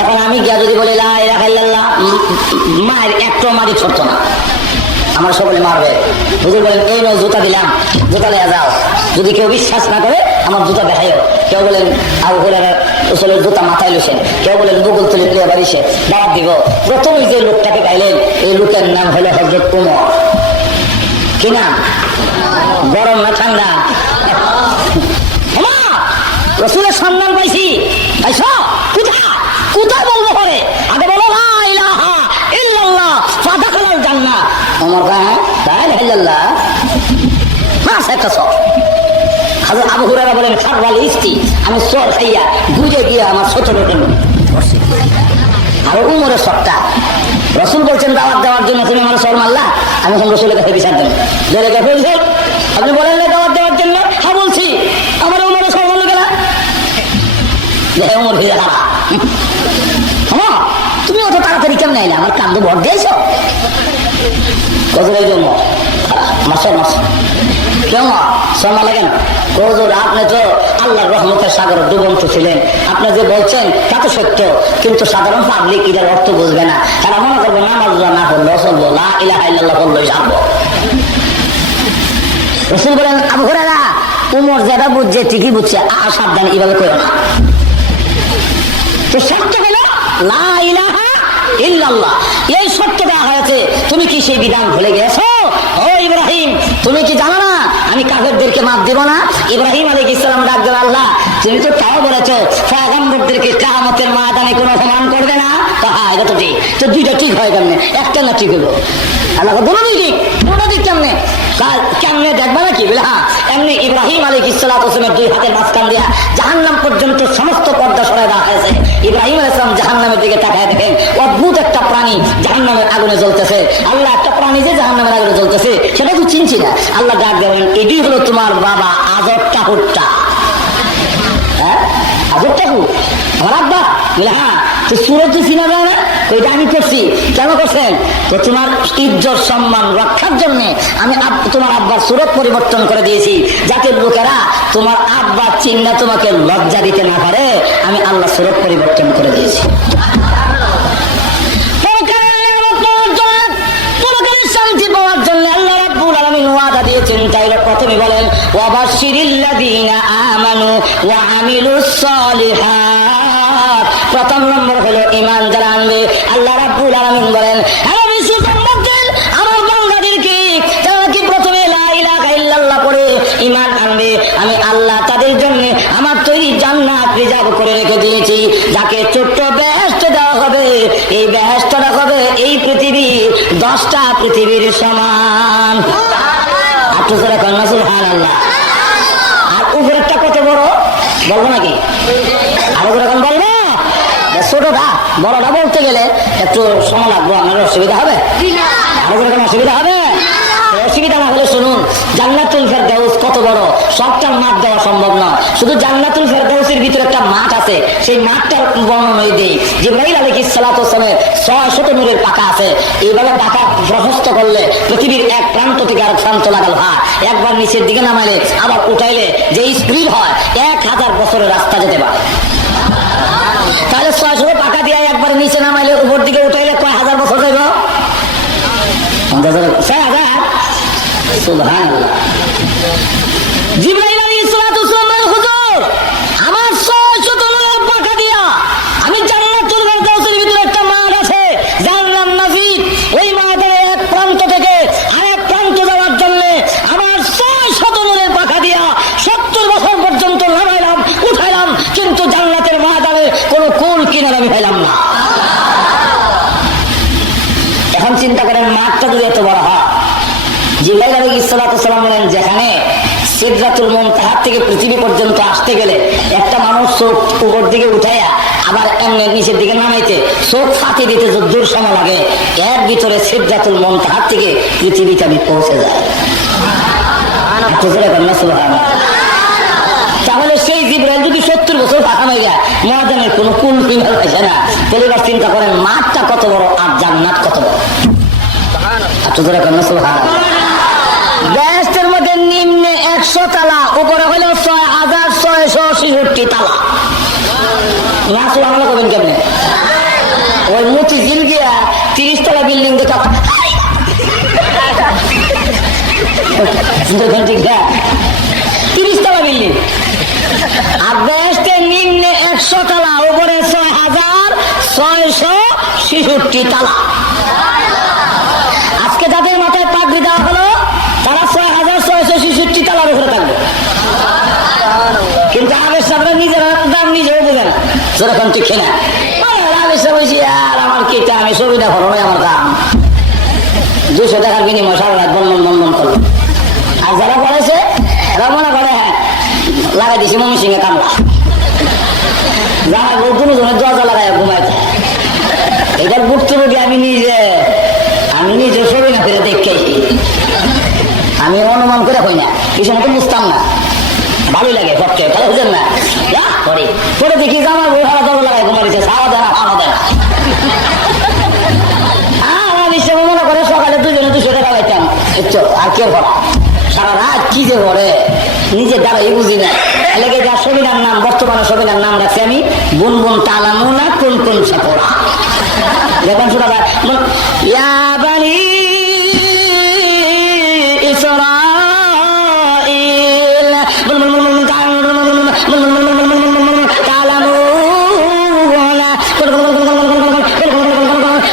এখন আমি গিয়া যদি বলি লা ইলাহা ইল্লাল্লাহ, মায়ের একটু মারি ছোট্ট না, আমার সকলে মারবে। হুজুর বলেন, এই নয় জুতা দিলাম, জুতা নিয়ে যাও। যদি কেউ বিশ্বাস না করে আমার জুতা দেখাইও। কেউ বলেন আবু হুরায়রা রাসূলের জুতা মাথায় লইছেন, কেউ বলেন বুকুল তুলে প্রিয় বাড়িছে, দাওয়াত দিব। প্রথমে যে লোকটাকে পাইলেন, এই লোকের নাম হলো হযরত ওমর। কি নাম? গরম না ঠান্ডা? রাসূলের সম্মান পাইছি, পাইছো কোথায় বলবো পরে? আগে বলো লা ইলাহা ইল্লাল্লাহ ফাদাখালাল জান্নাহ। ওমর কয়, লা ইলাহা ইল্লাল্লাহ মাস একটা সব। হযরত আবু হুরায়রা বলেন, খারওয়াল ইস্তি, আমি সর খাইয়া বুঝে গিয়ে আমার ছোট রকম করছি। আর উমরের সবটা রাসূল বলছেন দাওয়াত দেওয়ার জন্য তুমি আমার সর মারলা, আমি এখন রাসূলের কাছে বিচার দেব। ধরে গেছে আপনি বলেন না দাওয়াত দেওয়ার জন্য? হ্যাঁ বলছি। আমার উমরের সর মারলো কেনা? উমর হয়ে হারা, তুমি অত তাড়াতাড়ি কেমন আইলে? আমার কান্দ ভর দিয়েছ কত মাসে মাসে কেমন সময় লাগে না? হুজুর আপনি তো আল্লাহর রহমতের সাগরে ডুবন্ত ছিলেন, আপনি যে বলছেন তা তো সত্য, কিন্তু সাধারণ পাবলিক এটার অর্থ বুঝবে না। তারা মনে করবে নামাজ না করলো চলবো, লা ইলাহা ইল্লাল্লাহ বললেই যাবো। রাসূল বলেন, আবু হুরায়রা, উমর যেটা বুঝছে ঠিকই বুঝছে, সাবধান এইভাবে করো না। তো শর্ত হলো লা ইলাহা ইল্লাল্লাহ। এই শর্ত দেওয়া হয়েছে, তুমি কি সেই বিধান ভুলে গেছো? ও ইব্রাহিম, তুমি কি জানো না আমি কাফেরদেরকে মাফ দেব না? ইব্রাহিম আলাইহিস সালাম ডাক দেন, আল্লাহ তুমি তো তাও বলেছো পয়গম্বরদেরকে কিয়ামতের ময়দানে কোনো অপমান করবে না। তো হ্যাঁ, এটা তো ঠিক। তো দুইটা ঠিক হয় কেমনে? একটা না ঠিক হলো? আল্লাহ দুটোই ঠিক। দুটো দিক কেমনে? কেমনে দেখবা নাকি? বলে হ্যাঁ, এমনি ইব্রাহিম আলাইহিস সালামের দুই হাতের মাঝখান দিয়া জাহান্নাম পর্যন্ত সমস্ত পর্দা সরাই দেওয়া হয়েছে। ইব্রাহিম আলাইহিস সালাম জাহান্নামের দিকে তাকায় দেখেন, অদ্ভুত একটা প্রাণী জাহান্নামের আগুনে জ্বলতেছে। আল্লাহ, একটা প্রাণী যে জাহান্নামের আগুনে জ্বলতেছে সেটা তো চিনছি না। আল্লাহ ডাক দেবেন, এটি হলো তোমার বাবা আজব ঠাকুরটা। হ্যাঁ, আজব ঠাকুর আমার আব্বা? বলে হ্যাঁ। তো সুরত চিনা যায় না? ওইটা আমি করছি। কেন করছেন? তো তোমার ইজ্জত সম্মান রক্ষার জন্য আমি তোমার আব্বার সুরত পরিবর্তন করে দিয়েছি, যাতে লোকেরা তোমার আব্বা চিন্না তোমাকে লজ্জা দিতে না পারে। আমি আল্লাহ সুরত পরিবর্তন করে দিয়েছি। শান্তি পাওয়ার জন্য আল্লাহ রাব্বুল আলামিন ওয়াদা দিয়েছেন। তাই প্রথমে বলেন, ওয়াবাশশিরিল্লাযীনা আমানু ওয়া আমিলুস সালিহাত। প্রথম নম্বর হলো ঈমান যারা আনবে। আল্লাহ রাব্বুল আলামিন বলেন, আমার বান্দাদেরকে যারা কি প্রথমে লা ইলাহা ইল্লাল্লাহ পড়ে ঈমান আনবে, আমি আল্লাহ তাদের জন্য আমার তৈরি জান্নাত রিজার্ভ করে রেখে দিয়েছি। যাকে ছোট্ট বেহেশত দেওয়া হবে, এই বেহেশতটা হবে এই পৃথিবীর 10টা পৃথিবীর সমান। সুবহানাল্লাহ। আর উপরেরটা কত বড় বলবো নাকি? আরো এখন বলবো? ছোটটা বড়টা বলতে গেলে একটু সময় লাগবে, আপনার অসুবিধা হবে? আরো কোনো অসুবিধা হবে? অসুবিধা না হলে শুনুন, জান্নাতুল ফেরদাউস কত বড় সবটার মাঠ দেওয়া সম্ভব নয়। শুধু জান্নাতুল ফেরদাউসের ভিতরে একটা মাঠ আছে, সেই মাঠটার বর্ণনা দেই। জিবরাইল আলাইহিস সালাতু ওয়াস সালামের 600 নূরের পাকা আছে। এইভাবে পাকা প্রশস্ত করলে পৃথিবীর এক প্রান্ত থেকে আরেক প্রান্ত লাগাল হয়, একবার নিচের দিকে নামাইলে আবার উঠাইলে যে স্পিড হয় 1000 বছরের রাস্তা যেতে পারে। তাহলে 600 পাকা দিয়ে একবার নিচে নামাইলে উপর দিকে উঠাইলে কয় হাজার বছর যাইব? 6,000। সুবহানাল্লাহ। জিবরাইল আলাইহিস সালাতু ওয়াস সালাম বলেন, হুজুর আমার 600 নূরের পাকা দিয়া আমি জান্নাতুল ফেরদাউসের ভিতরে একটা মাঠ আছে, যার নাম নাফিদ। ওই মাঠের এক প্রান্ত থেকে আরেক প্রান্ত যাওয়ার জন্য আমার 600 নূরের পাকা দিয়া 70 বছর পর্যন্ত নামাইলাম উঠাইলাম, কিন্তু জান্নাতের ময়দানে কোনো কুল কিনার আমি পাইলাম না। এখন চিন্তা করেন মাঠটা যদি এত বড় হয়। জিবরাইল আলাইহিস সালাতু ওয়াস সালাম বলেন, যেখানে সিদরাতুল মুনতাহা থেকে পৃথিবী পর্যন্ত আসতে গেলে একটা মানুষ চোখ উপর দিকে উঠাইয়া আবার এমনি নিচের দিকে নামাইতে চোখ ফাঁকি দিতে যদ্দূর সময় লাগে, এর ভিতরে সিদরাতুল মুনতাহা থেকে পৃথিবীতে আমি পৌঁছে যায়। তাহলে সেই জিবরাইল যদি 70 বছর পাকা হয়ে যায়, ময়দানের কোনো কুল কিনার পাইছে না, পরিবার চিন্তা করেন মাঠটা কত বড় আর জান্নাত কত বড়। দেশের মধ্যে নিম্নে 100 তালা, উপরে হইল 6,666 তালা। না করবেন কেমনে? ওই মুচি জিল গিয়া 30 তলা বিল্ডিং দেখা 30 তলা বিল্ডিং। আর দেশের নিম্নে 100 তালা, উপরে 6,666 তালা। আজকে যাদের মাথায় পাগড়ি দেওয়া হলো তারা 6,666 তালার উপরে থাকবে, কিন্তু আবেশ সাহেবরা নিজের দাম নিজেও বোঝে না। যেরকম ঠিক না আবেশ সাহেব বলছি, আর আমার কি আমি ছবিটা ভরো নয়, আমার দাম 200 টাকার বিনিময় সারা রাত বন্ধন বন্ধন করলো। আর যারা করেছে এরা মনে করে হ্যাঁ লাগাই দিছি মমি সিংহে কামলা, যারা দুজনের দরজা লাগাই ঘুমাইছে। এটার ভুক্তভোগী আমি নিজে ছবি না ফিরে দেখেছি, আমি অনুমান করে হই না, এই সময় তো বুঝতাম না, ভালোই লাগে পক্ষে ভালো বুঝেন না। পরে দেখি যে আমার বই হারা দরজা লাগাই ঘুমাইছে, সারা দেয় না খাওয়া দেয় না। আমার হিসেবে মনে করে সকালে 200 টাকা পাইতাম, আর কেউ করা সারা রাত কি যে করে নিজের দ্বারাই বুঝি না। এলাকায় যা সবিনার নাম, বর্তমানে সবিনার নাম রাখছি আমি বুনবুন তালামুনা কোন কোন সাপোরা। দেখুন শোনা যায়, ইয়া বানি ইসরাঈল তালামুনা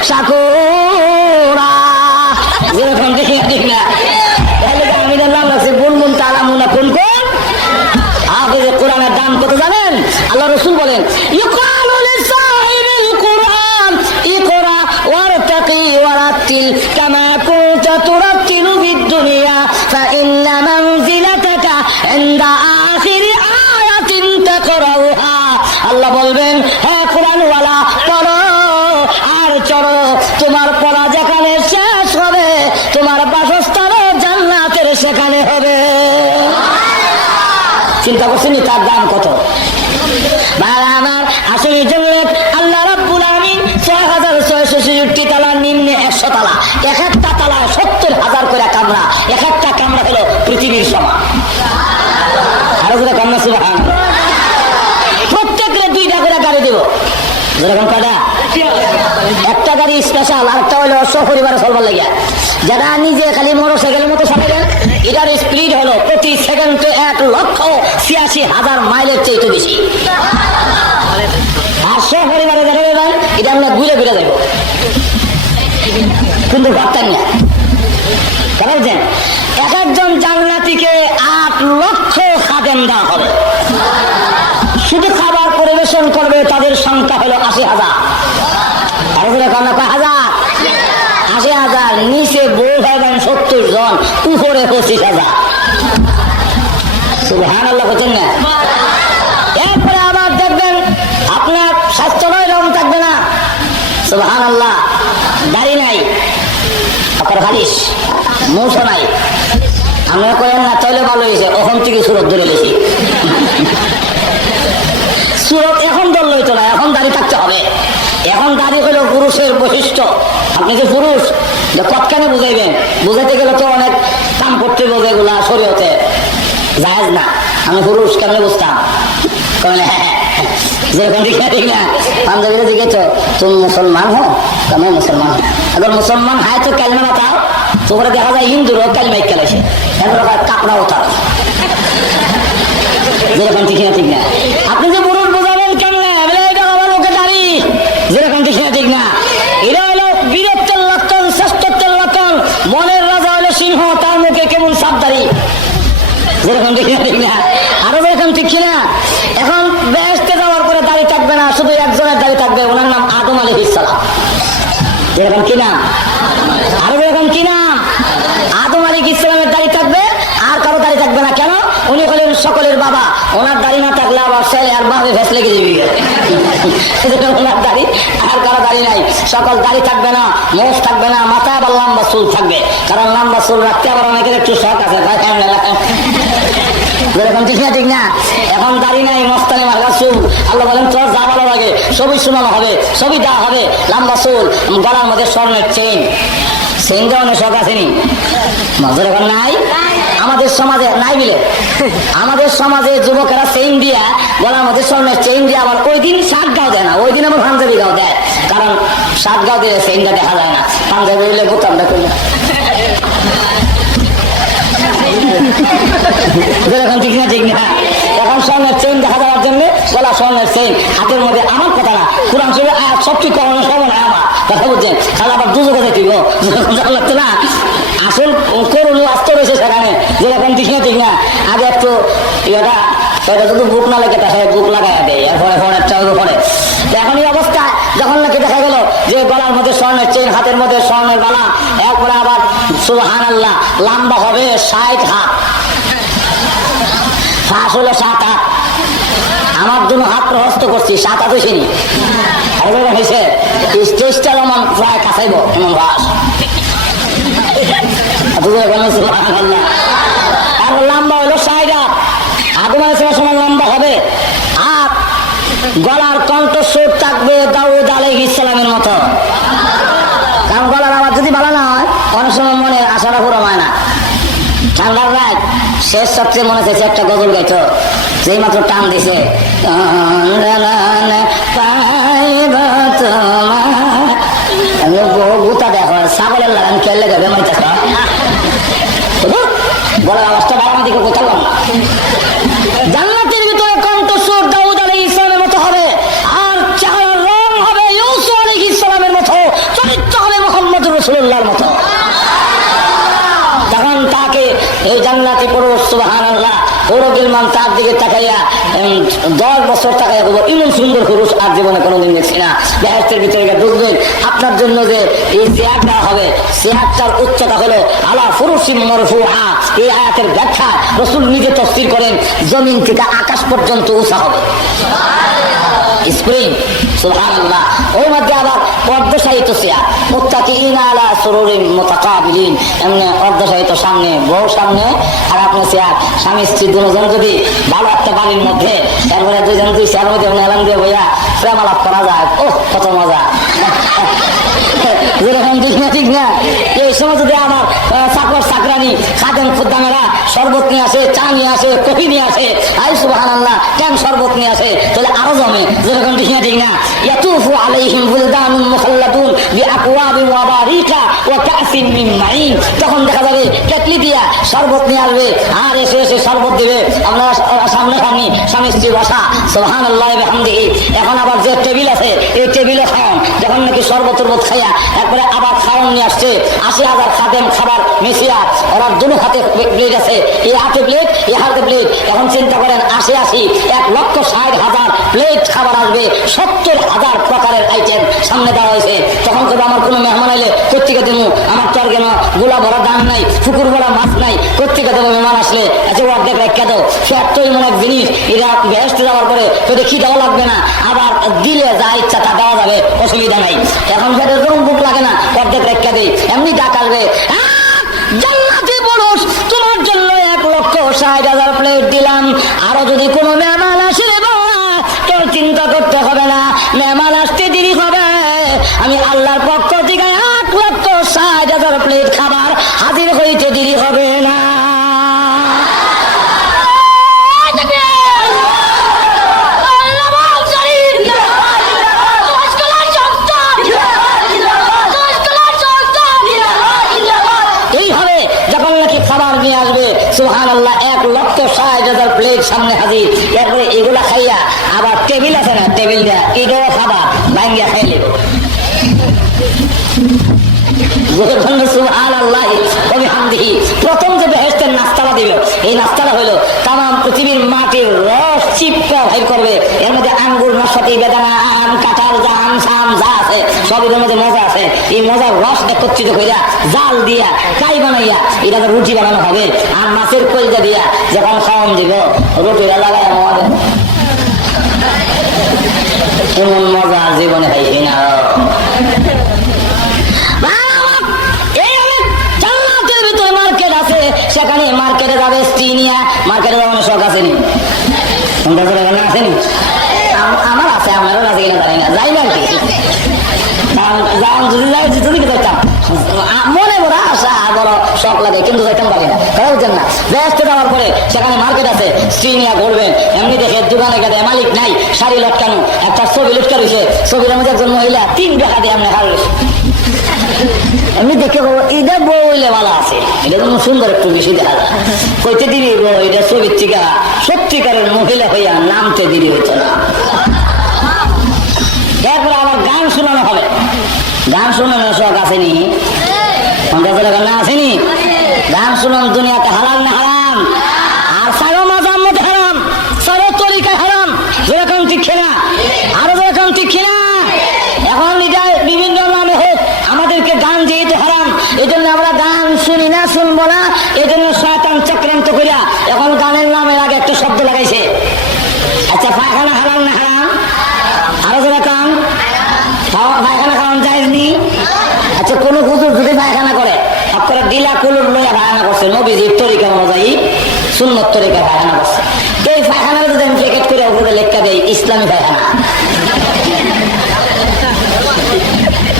সাকুরা। যেরকম দেখি ঠিক না, আমি নাম রাখছি বুনবুন তালামুনা কোন কোন। হাফেজে কোরআনের দাম কত জানেন? আল্লাহ রাসূল বলেন, ইউকালু লিসাহিবিল কুরআন ইকরা ওয়ারতাকি ওয়ারাতিল কামা কুনতা তুরাতিলু ফিদ দুনিয়া ফাইন্না মানজিলাতাকা ইনদা আখিরি আয়াতিন তাকরাউহা। আল্লাহ বলবেন, হ্যাঁ কোরআন ওয়ালা পড়ো আর চড়ো, তোমার পড়া যেখানে শেষ হবে তোমার বাসস্থান জান্নাতের সেখানে হবে। চিন্তা করছেন তার দাম কত? আমার আসলে জন্য আল্লাহ রাব্বুল আলামিন 6,666 তালা, নিম্নে 100 তালা, এক একটা তালা 70,000 করে কামরা, এক একটা কামরা হলো পৃথিবীর সমান। আরো যেটা কামনা সুবহানাল্লাহ। প্রত্যেকের 2টা করে গাড়ি দেব, যেরকম কটা একটা গাড়ি স্পেশাল, আরেকটা হলো সপরিবারে চলবার লাগিয়া, যারা নিজে খালি মোটরসাইকেলের মতো চালাবেন, এটার স্পিড হলো প্রতি সেকেন্ডে 1,86,000 মাইলের চেয়ে বেশি। আর সপরিবারে যারা দেবেন এটা আমরা ঘুরে ফিরে দেব, কিন্তু ভাবতেন না কারণ এক একজন জান্নাতীকে 8 লক্ষ খাদেম দেওয়া হবে। শুধু খাবার পরিবেশন করবে তাদের সংখ্যা হলো 80,000। আর হাজার 80,000, নিচে বউ হবেন 70 জন, উপরে 25,000। সুবহানাল্লাহ বলছেন না? এরপরে আবার দেখবেন আপনার স্বাস্থ্য নয় রং থাকবে না। সুবহানাল্লাহ, দাড়ি নাই, আপনার খালিস মৌসা নাই, আমরা করেন না তাহলে ভালো হয়েছে, ওখান থেকে সুরত ধরে গেছি। সুরত এখন ধরলে হইতো না, এখন দাঁড়িয়ে থাকতে হবে। এখন দাঁড়িয়ে হলো পুরুষের বৈশিষ্ট্য। আপনি যে পুরুষ, যে কতখানে বুঝাইবেন, বুঝাইতে গেলে তো অনেক কাম করতে বোঝে, এগুলা শরীয়তে জায়েজ না। আমি পুরুষ কেমনে বুঝতাম? হ্যাঁ, যেরকম ঠিক না। পাঞ্জাবিরা জিজ্ঞেস, তুমি মুসলমান হো? मैं मुसलमान हूँ। अगर मुसलमान है तो कलमा बताओ। तो देखा जाए हिंदू लोग कलमा कैसे कापड़ा उतारो, যেরকম ঠিক না ঠিক না। আপনি যে পুরুষ বোঝাবেন কেমনে, এটা আমার লোকে দাঁড়ি, যেরকম ঠিক না ঠিক না। এরা হলো বীরত্বের লক্ষণ, শ্রেষ্ঠত্বের লক্ষণ। মনের রাজা হলো সিংহ, তার মুখে কেমন সাপ দাঁড়ি, যেরকম ঠিক না ঠিক না। আরো যেরকম ঠিক কিনা। এখন বেহেশতে যাওয়ার পরে দাঁড়িয়ে থাকবে না, শুধু একজনের দাঁড়িয়ে থাকবে, ওনার নাম আদম আলাইহিস সালাম। যেরকম কি নাম? আরো যেরকম কি নাম? আদম আলাইহিস সালামের দাঁড়িয়ে থাকবে, আর কারো দাঁড়িয়ে থাকবে না। কেন? উনি হলেন সকলের বাবা। ওনার দাড়ি না থাকলে আবার ছেলে আর বাপে ভেস লেগে যাবে। ওনার দাড়ি আর কারো দাড়ি নাই, সকল দাড়ি থাকবে না, মোষ থাকবে না, মাথায় আবার লম্বা চুল থাকবে। কারণ লম্বা চুল রাখতে আবার অনেকের একটু শখ আছে। যেরকম ঠিক না ঠিক না। এখন দাড়ি নাই, মস্তানি মার্কা চুল। আল্লাহ বলেন তোর যা ভালো লাগে সবই শোনানো হবে, সবই দেওয়া হবে। লম্বা চুল, গলার মধ্যে স্বর্ণের চেইন, চেইন দেওয়ানোর শখ আসেনি? মজার এখন নাই আমাদের সমাজে, নাই বিলে আমাদের সমাজে যুবকেরা চেইন দিয়া, গলার মধ্যে স্বর্ণের চেইন দিয়ে আবার ওই দিন শার্ট গাও দেয় না, ওই দিন আবার পাঞ্জাবি গাও দেয়। কারণ শার্ট গাও দিলে চেইনটা দেখা যায় না, পাঞ্জাবি দিলে বোতামটা করলে। যেরকম ঠিক না ঠিক না। এখন স্বর্ণের চেইন দেখা যাওয়ার জন্য গলা স্বর্ণের চেইন, হাতের মধ্যে আমার কথা না, কোরআন শরীফের আয়াত সব ঠিক করানো সবাই না আমার কথা বুঝছেন। তাহলে আবার দুজো কথা ঠিক লাগছে না। আসল করুন আস্ত রয়েছে সেখানে, যেরকম ঠিক না ঠিক না। আগে একটু এটা শুধু বুক না লেগে তাহলে বুক লাগাই দেয়, এরপরে ফোনের চাউর পরে। এখন এই অবস্থা যখন নাকি দেখা গেল যে গলার মধ্যে স্বর্ণের চেইন, হাতের মধ্যে স্বর্ণের বালা, এরপরে আবার সুবহানাল্লাহ লম্বা হবে 60 হাত, ফাঁস হলো 7 হাত। আমার জন্য হাত প্রহস্ত করছি, 7 হাত হয়েছেনি হয়েছে। স্টেজটা আমার প্রায় কাছাইব এমন ভাস। লম্বা হলো 60 হাত। আদম আলাইহিস সালাম লম্বা হবে। আর গলার কণ্ঠস্বর থাকবে দাউদ আলাইহিস সালামের মতো। কারণ গলার আওয়াজ যদি ভালো না হয়, অনেক সময় মনে আশাটা পুরো হয় না। ঠান্ডার রাত শেষ সবচেয়ে মনে চাইছে একটা গজল গাইতো, যেই মাত্র টান দিছে, গুতা দেখো ছাগলের লাগান খেললে যাবে মনে চাষ গলার আওয়াজটা বাড়ানো দিকে কোথাও না। জান্নাতের ভিতরে কণ্ঠস্বর দাউদ আলাইহিস সালামের মতো হবে, আর চেহারার রং হবে ইউসুফ আলাইহিস সালামের মতো, চরিত্র হবে মুহাম্মদ রাসূলুল্লাহর মতো। তখন তাকে এই জান্নাতি পুরুষ সুবহানাল্লাহ মান তার দিকে তাকাইয়া 10 বছর তাকাইয়া বলবো, এমন সুন্দর পুরুষ আর জীবনে কোনোদিন দেখছি না। বেহেশতের ভিতরে ঢুকবেন, আপনার জন্য যে এই চেয়ারটা হবে, চেয়ারটার উচ্চতা হলো আলা ফুরুশিম মারফুআ। এই আয়াতের ব্যাখ্যা রাসূল নিজে তাফসীর করেন, জমিন থেকে আকাশ পর্যন্ত উঁচা হবে স্প্রিং। সুবহানাল্লাহ। ওর মধ্যে আবার অর্ধশায়িত চেয়ার, মুত্তাকিইনা আলা সুরুরিন মুতাকাবিলিন, এমনি অর্ধশায়িত, সামনে বউ সামনে আর আপনার চেয়ার, স্বামী স্ত্রী দুজন যদি ভালো একটা বাড়ির মধ্যে, তারপরে দুজন দুই চেয়ার মধ্যে এলাম দিয়ে বইয়া প্রেম আলাপ করা যায়, ও কত মজা। যেরকম ঠিক না ঠিক না। এই সময় যদি আমার চাকর চাকরানি খাদেম খুদ্দামেরা শরবত নিয়ে আসে, চা নিয়ে আসে, কফি নিয়ে আসে, আই সুবহানাল্লাহ কেন শরবত নিয়ে আসে, তাহলে আরো জমে। যেরকম ঠিক না ঠিক না। ইয়াতুফু আলাইহিম বুলদানুন মুখাল্লাদুন বিআকওয়াবিন ওয়া বারিকা ওয়া কাসিন মিন মাইন। তখন দেখা যাবে কেটলি দিয়া শরবত নিয়ে আসবে, আর এসে এসে শরবত দিবে, আমরা সামনে সামনে স্বামী স্ত্রী বসা, সুবহানাল্লাহ ওয়া বিহামদিহি। এখন আবার যে টেবিল আছে, এই টেবিলে খাওয়ান, যখন নাকি শরবত খাইয়া একবারে আবার খাওয়ান নিয়ে আসছে, 80,000 খাদেম খাবার মিশিয়া, ওরা দুনো হাতে প্লেট আছে, এই হাতে প্লেট, এই হাতে প্লেট। এখন চিন্তা করেন 80 1,60,000 প্লেট খাবার আসবে, 70,000 প্রকারের আইটেম সামনে দেওয়া হয়েছে। তখন যদি আমার কোনো মেহমান এলে কোথেকে দেবো, আমার তো আর কেন গোলা ভরা দাম নাই, পুকুর ভরা মাছ নাই, কোথেকে দেবো মেহমান আসলে? আচ্ছা অর্ধেক রেখে দাও। ফ্যাট তো এমন এক জিনিস, এরা বেহেশতে যাওয়ার পরে তো দেখি দেওয়া লাগবে না, আবার দিলে যা ইচ্ছা তা দেওয়া যাবে, অসুবিধা নাই। এখন ফ্যাটের রকম বুক লাগে না, অর্ধেক রেখে দেয়, এমনি ডাক আসবে, জান্নাতি পুরুষ তোমার জন্য 60,000 প্লেট দিলাম, আরো যদি কোনো মেহমান আসে তো চিন্তা করতে হবে না, মেহমান আসতে দেরি হবে, আমি আল্লাহর পক্ষ থেকে 1,60,000 প্লেট খাবার হাজির হইতে দেরি হবে না। এইভাবে যখন নাকি খাবার নিয়ে আসবে, সুবহানাল্লাহ, 1,60,000 প্লেট সামনে হাজির। এরপরে এগুলা খাইয়া আবার টেবিল আছে না, টেবিলটা এটাও খাবার ভাঙ্গিয়া খাইলে প্রথম যে বেহেশতের নাস্তাটা দিল, এই নাস্তাটা হইলো তামাম পৃথিবীর মাটির রস চিপকা ভাই করবে, এর মধ্যে আঙ্গুর, নাশপাতি, বেদানা, আম, কাঁঠাল, জাম, সাম যা আছে সবের মধ্যে মজা আছে। এই মজার রস একত্রিত করিয়া জাল দিয়া কাই বানাইয়া এটাকে রুটি বানানো হবে, আর মাছের কলজা দিয়া যখন খাওয়ান দিব রুটিটা লাগাই আমাদের এমন মজা জীবনে পাইছি না। সেখানে মার্কেটে যাবে, স্ত্রী নিয়ে মার্কেটে যাওয়ার শখ আসেনি, আসেনি? আমার আছে, আপনারও আছে কিনা জানি না, যাই না আর কি। যদি যাই যদি দেখতাম মনে বড় আশা বড় শখ লাগে, কিন্তু যাইতাম পারি না, তারা বুঝছেন না। ব্যস্ত যাওয়ার পরে সেখানে মার্কেট আছে, স্ত্রী নিয়ে ঘুরবেন, এমনি দেখে দোকানে গেলে মালিক নাই, শাড়ি লটকানো, একটা ছবি লটকা রয়েছে, ছবির মধ্যে একজন মহিলা 3 টাকা দিয়ে আমরা হার এমনি দেখে এটা বইলে ভালো আছে, এটা তো সুন্দর একটু বেশি দেখা যায়, কইতে দিবি এটা ছবির থেকে সত্যিকারের মহিলা হইয়া নামতে দিবি হইতো না। এরপরে আবার গান শোনানো হবে, গান শোনানোর শখ আসেনি? গান আসেনি? গান শুনান দুনিয়াতে হালাল না হারাম? আর সারো মাজার মধ্যে হারাম, সারো তরিকায় হারাম, যেরকম ঠিক না, আরো যেরকম ঠিক না। এখন এটা বিভিন্ন নামে হোক, আমাদেরকে গান যেহেতু হারাম, এই জন্য আমরা গান শুনি না, শুনবো না, এই জন্য শয়তান চক্রান্ত করিয়া এখন গানের নামের আগে একটা শব্দ লাগাইছে। আচ্ছা, পায়খানা হালাল না হারাম? আরো যেরকম পায়খানা খাওয়ান যায়নি? আচ্ছা, কোন হুজুর যদি পায়খানা করে আপনারা ডিলা কুলুর লইয়া পায়খানা করছে, নবীজির তরিকা অনুযায়ী সুন্নত তরিকা পায়খানা করছে, এই পায়খানার যদি আমি প্যাকেট করে উপরে লেখা দেয় ইসলামী পায়খানা,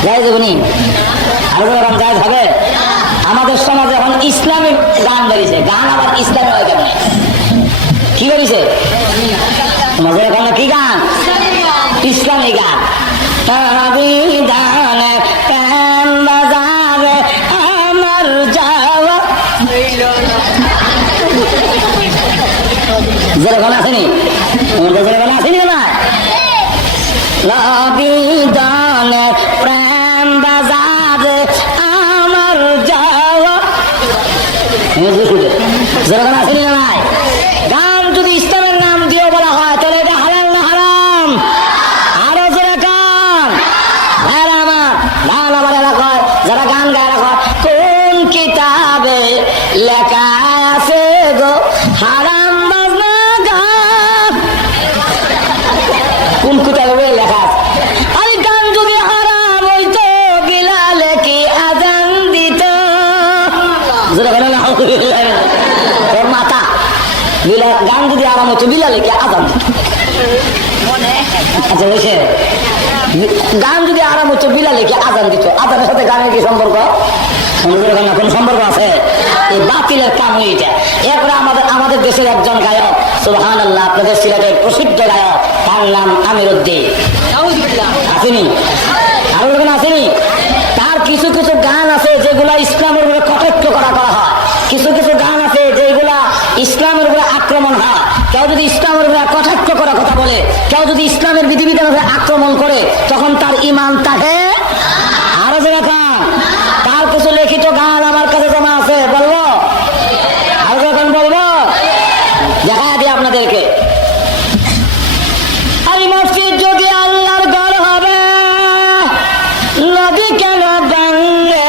যাই যাবনি? আরো যেরকম যাই হবে। আমাদের সমাজে এখন ইসলামিক গান বেরিয়েছে, গান আবার ইসলামী হয় কেমন? কি বেরিয়েছে তোমাদের এখন? কি গান? ইসলামী গান। আমার যাওয়া যেরকম আসেনি, যেরকম আসেনি না, লবিদানের প্রেম বাজারে আমার যাওয়া যেরকম আসেনি না নাই? গান যদি ইসলামের নাম দিয়ে বলা হয় তাহলে এটা হালাল না হারাম? আরো যেরকম গান আমার এলাকায় যারা গান গায় রাখা, কোন কিতাবে লেখা আছে গো হারাম বাজনা গান? কোন কিতাবে লেখা আছে? আরে গান যদি হারাম হইতো বিলালে কি আজান দিত? তোর মাথা গান যদি আরাম হইতো বিলালে কি আজান দিত? আচ্ছা, বলছে গান যদি আরাম হইতো বিলালে কি আজান দিত? আজানের সাথে গানের কি সম্পর্ক? কোন সম্পর্ক আছে? এই বাতিলের কাম হইটা। এরপরে আমাদের দেশের একজন গায়ক, সুবহানাল্লাহ, আপনাদের সিলেটের প্রসিদ্ধ গায়ক, তার নাম আমির উদ্দিন, আসেনি? আরো যখন আসেনি, তার কিছু কিছু গান আছে যেগুলা ইসলামের উপরে কটাক্ষ করা হয়, কিছু কিছু গান আছে যেগুলা ইসলামের উপরে আক্রমণ হয়। কেউ যদি ইসলামের উপরে কটাক্ষ করার কথা বলে, কেউ যদি ইসলামের বিধিবিধানের উপরে আক্রমণ করে, তখন তার ঈমান থাকে। আরো যেরকম তার কিছু লিখিত গান আমার কাছে জমা আছে, বলবো? আরো যখন বলবো দেখা দিই আপনাদেরকে। আমি মসজিদ যদি আল্লাহর ঘর হবে, নদী কেন ভাঙবে?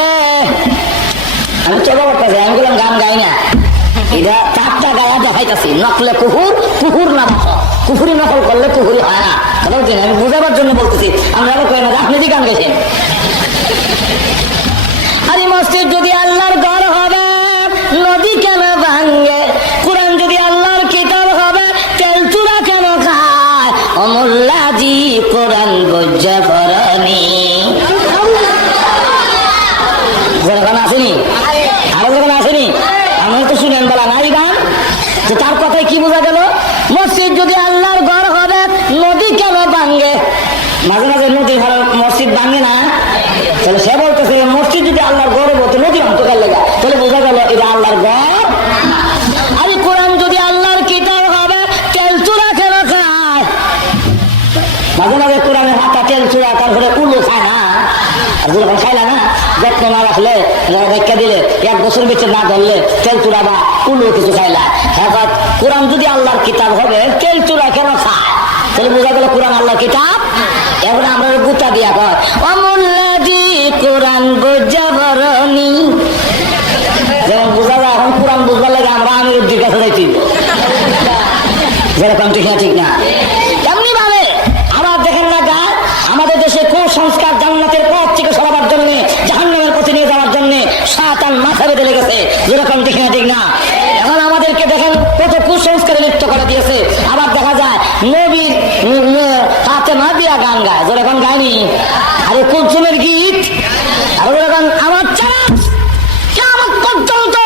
আমি চলো করতেছি, আমি বললাম গান গাই না, এটা 4টা গায়া দেখাইতেছি। নকলে কুহুর, কুহুর না কুহুরি নকল করলে কুহুরি হয় না। আমি বুঝাবার জন্য বলতেছি, আমরা কই না আপনি কি গান গেছেন? আরে মসজিদ যদি আল্লাহর ঘর হবে, নদী কেন ভাঙবে? কোরআন যদি আচ্ছা, তার কথায় কি বোঝা গেল? মসজিদ যদি আল্লাহর ঘর হবে, নদী কেন ভাঙ্গে? মাঝে মাঝে নদী মসজিদ ভাঙ্গে না? তাহলে সে বলতেছে মসজিদ যদি আল্লাহর ঘর হতো, নদী অন্তকাল লেগা, তাহলে বোঝা গেল এটা আল্লাহর ঘর। আরে কোরআন যদি আল্লাহর কিতাব হবে, তেল চূড়া কেন খায়? মাঝে মাঝে কোরআনের হাতা তেল চূড়া, তারপরে উল্লু খায় না? আর যখন খাইলা না, যত্ন না রাখলে, ব্যাখ্যা দিলে, 1 বছর বেঁচে না ধরলে তেল চূড়া বা উল্লু কিছু খাইলা। হ্যাঁ, কোরআন যদি আল্লাহর কিতাব হবে, তেল চূড়া কেন খায়? তাহলে বোঝা গেল কোরআন আল্লাহর কিতাব। এখন আমরা গুতা দিয়া কয় অমূল্যাদি কোরআন বোঝা বরণী, যেমন বোঝা যায়। এখন কোরআন বুঝবার লাগে আমরা আমিরুদ্দির কাছে যাইছি, যেরকম ঠিক না? ঠিক না? এমনি ভাবে আবার দেখেন না গা, আমাদের দেশে কুসংস্কার জান্নাতের পথ থেকে সরাবার জন্য, জাহান্নামের পথে নিয়ে যাওয়ার জন্য শয়তান মাথা বেঁধে লেগেছে, যেরকম ঠিক না? ঠিক না? এখন আমাদেরকে দেখেন কত কুসংস্কারে লিপ্ত করে দিয়েছে। আবার দেখা যায় নবীর হাতে না দিয়া গান গায়, যেরকম গায়নি। আরে কুলসুমের গীত। আর যেরকম আমার চ্যালেঞ্জ, কেমন পর্যন্ত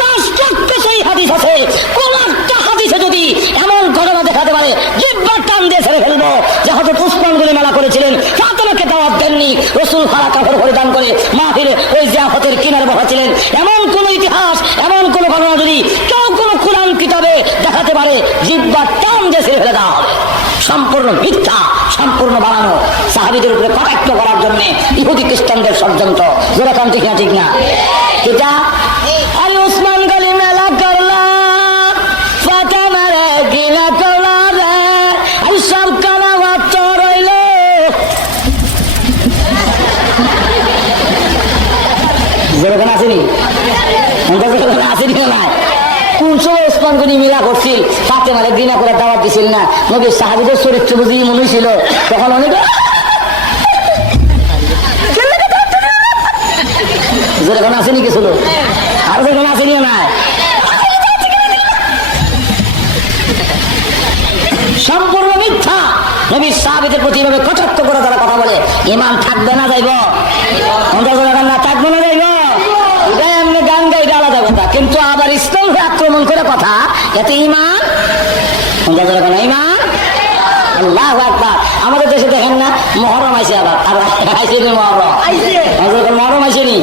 10 লক্ষ সেই হাদিস আছে, কোন একটা হাদিসে যদি এমন ঘটনা দেখাতে পারে, জিহ্বার টান দিয়ে ছেড়ে ফেলবো। যে হয়তো পুষ্পাঞ্জলি মেলা করেছিলেন, ফাতেমাকে দাওয়াত দেননি, রাসূল ফাড়া কাপড় পরিধান করে মাহফিলে ওই জিয়াফতের কিনারে বসাছিলেন, এমন কোন ইতিহাস, এমন কোন ঘটনা যদি কেউ কোন কোরআন কিতাবে দেখাতে পারে, জিহ্বার টান দিয়ে ছেড়ে ফেলে দেওয়া হবে। সম্পূর্ণ মিথ্যা, সম্পূর্ণ বানানো, সাহাবীদের উপরে কটাক্ষ করার জন্য ইহুদি খ্রিস্টানদের ষড়যন্ত্র, যেরকম ঠিক না? ঠিক না? এটা আরে উসমান গনি মেলা করলা, ফাতেমারে গিলা করলা রে, আরে সব কানা মাত্র রইল। যেরকম আসেনি, আসেনি না? কোন সময় উসমান গনি মিলা করছিল, ফাতেমারে ঘৃণা করে দাওয়াত দিছিল না? নবীর সাহাবীদের চরিত্র বুঝি মনে ছিল, তখন অনেক যেরকম আসেনি কিছু লোক, আর যেরকম আসেনি না। সম্পূর্ণ মিথ্যা। নবীর সাহাবীদের প্রতি এভাবে কটাক্ষ করে তারা কথা বলে, ঈমান থাকবে না যাইব? না থাকবে না যাইব? এমনি গান গাই আলাদা কথা, কিন্তু আবার ইসলাম আক্রমণ করে কথা, এতে ঈমান। ঈমান আল্লাহু আকবার। আমাদের দেশে দেখেন না, মহরম আইছে, আবার মহরম আইসেনি,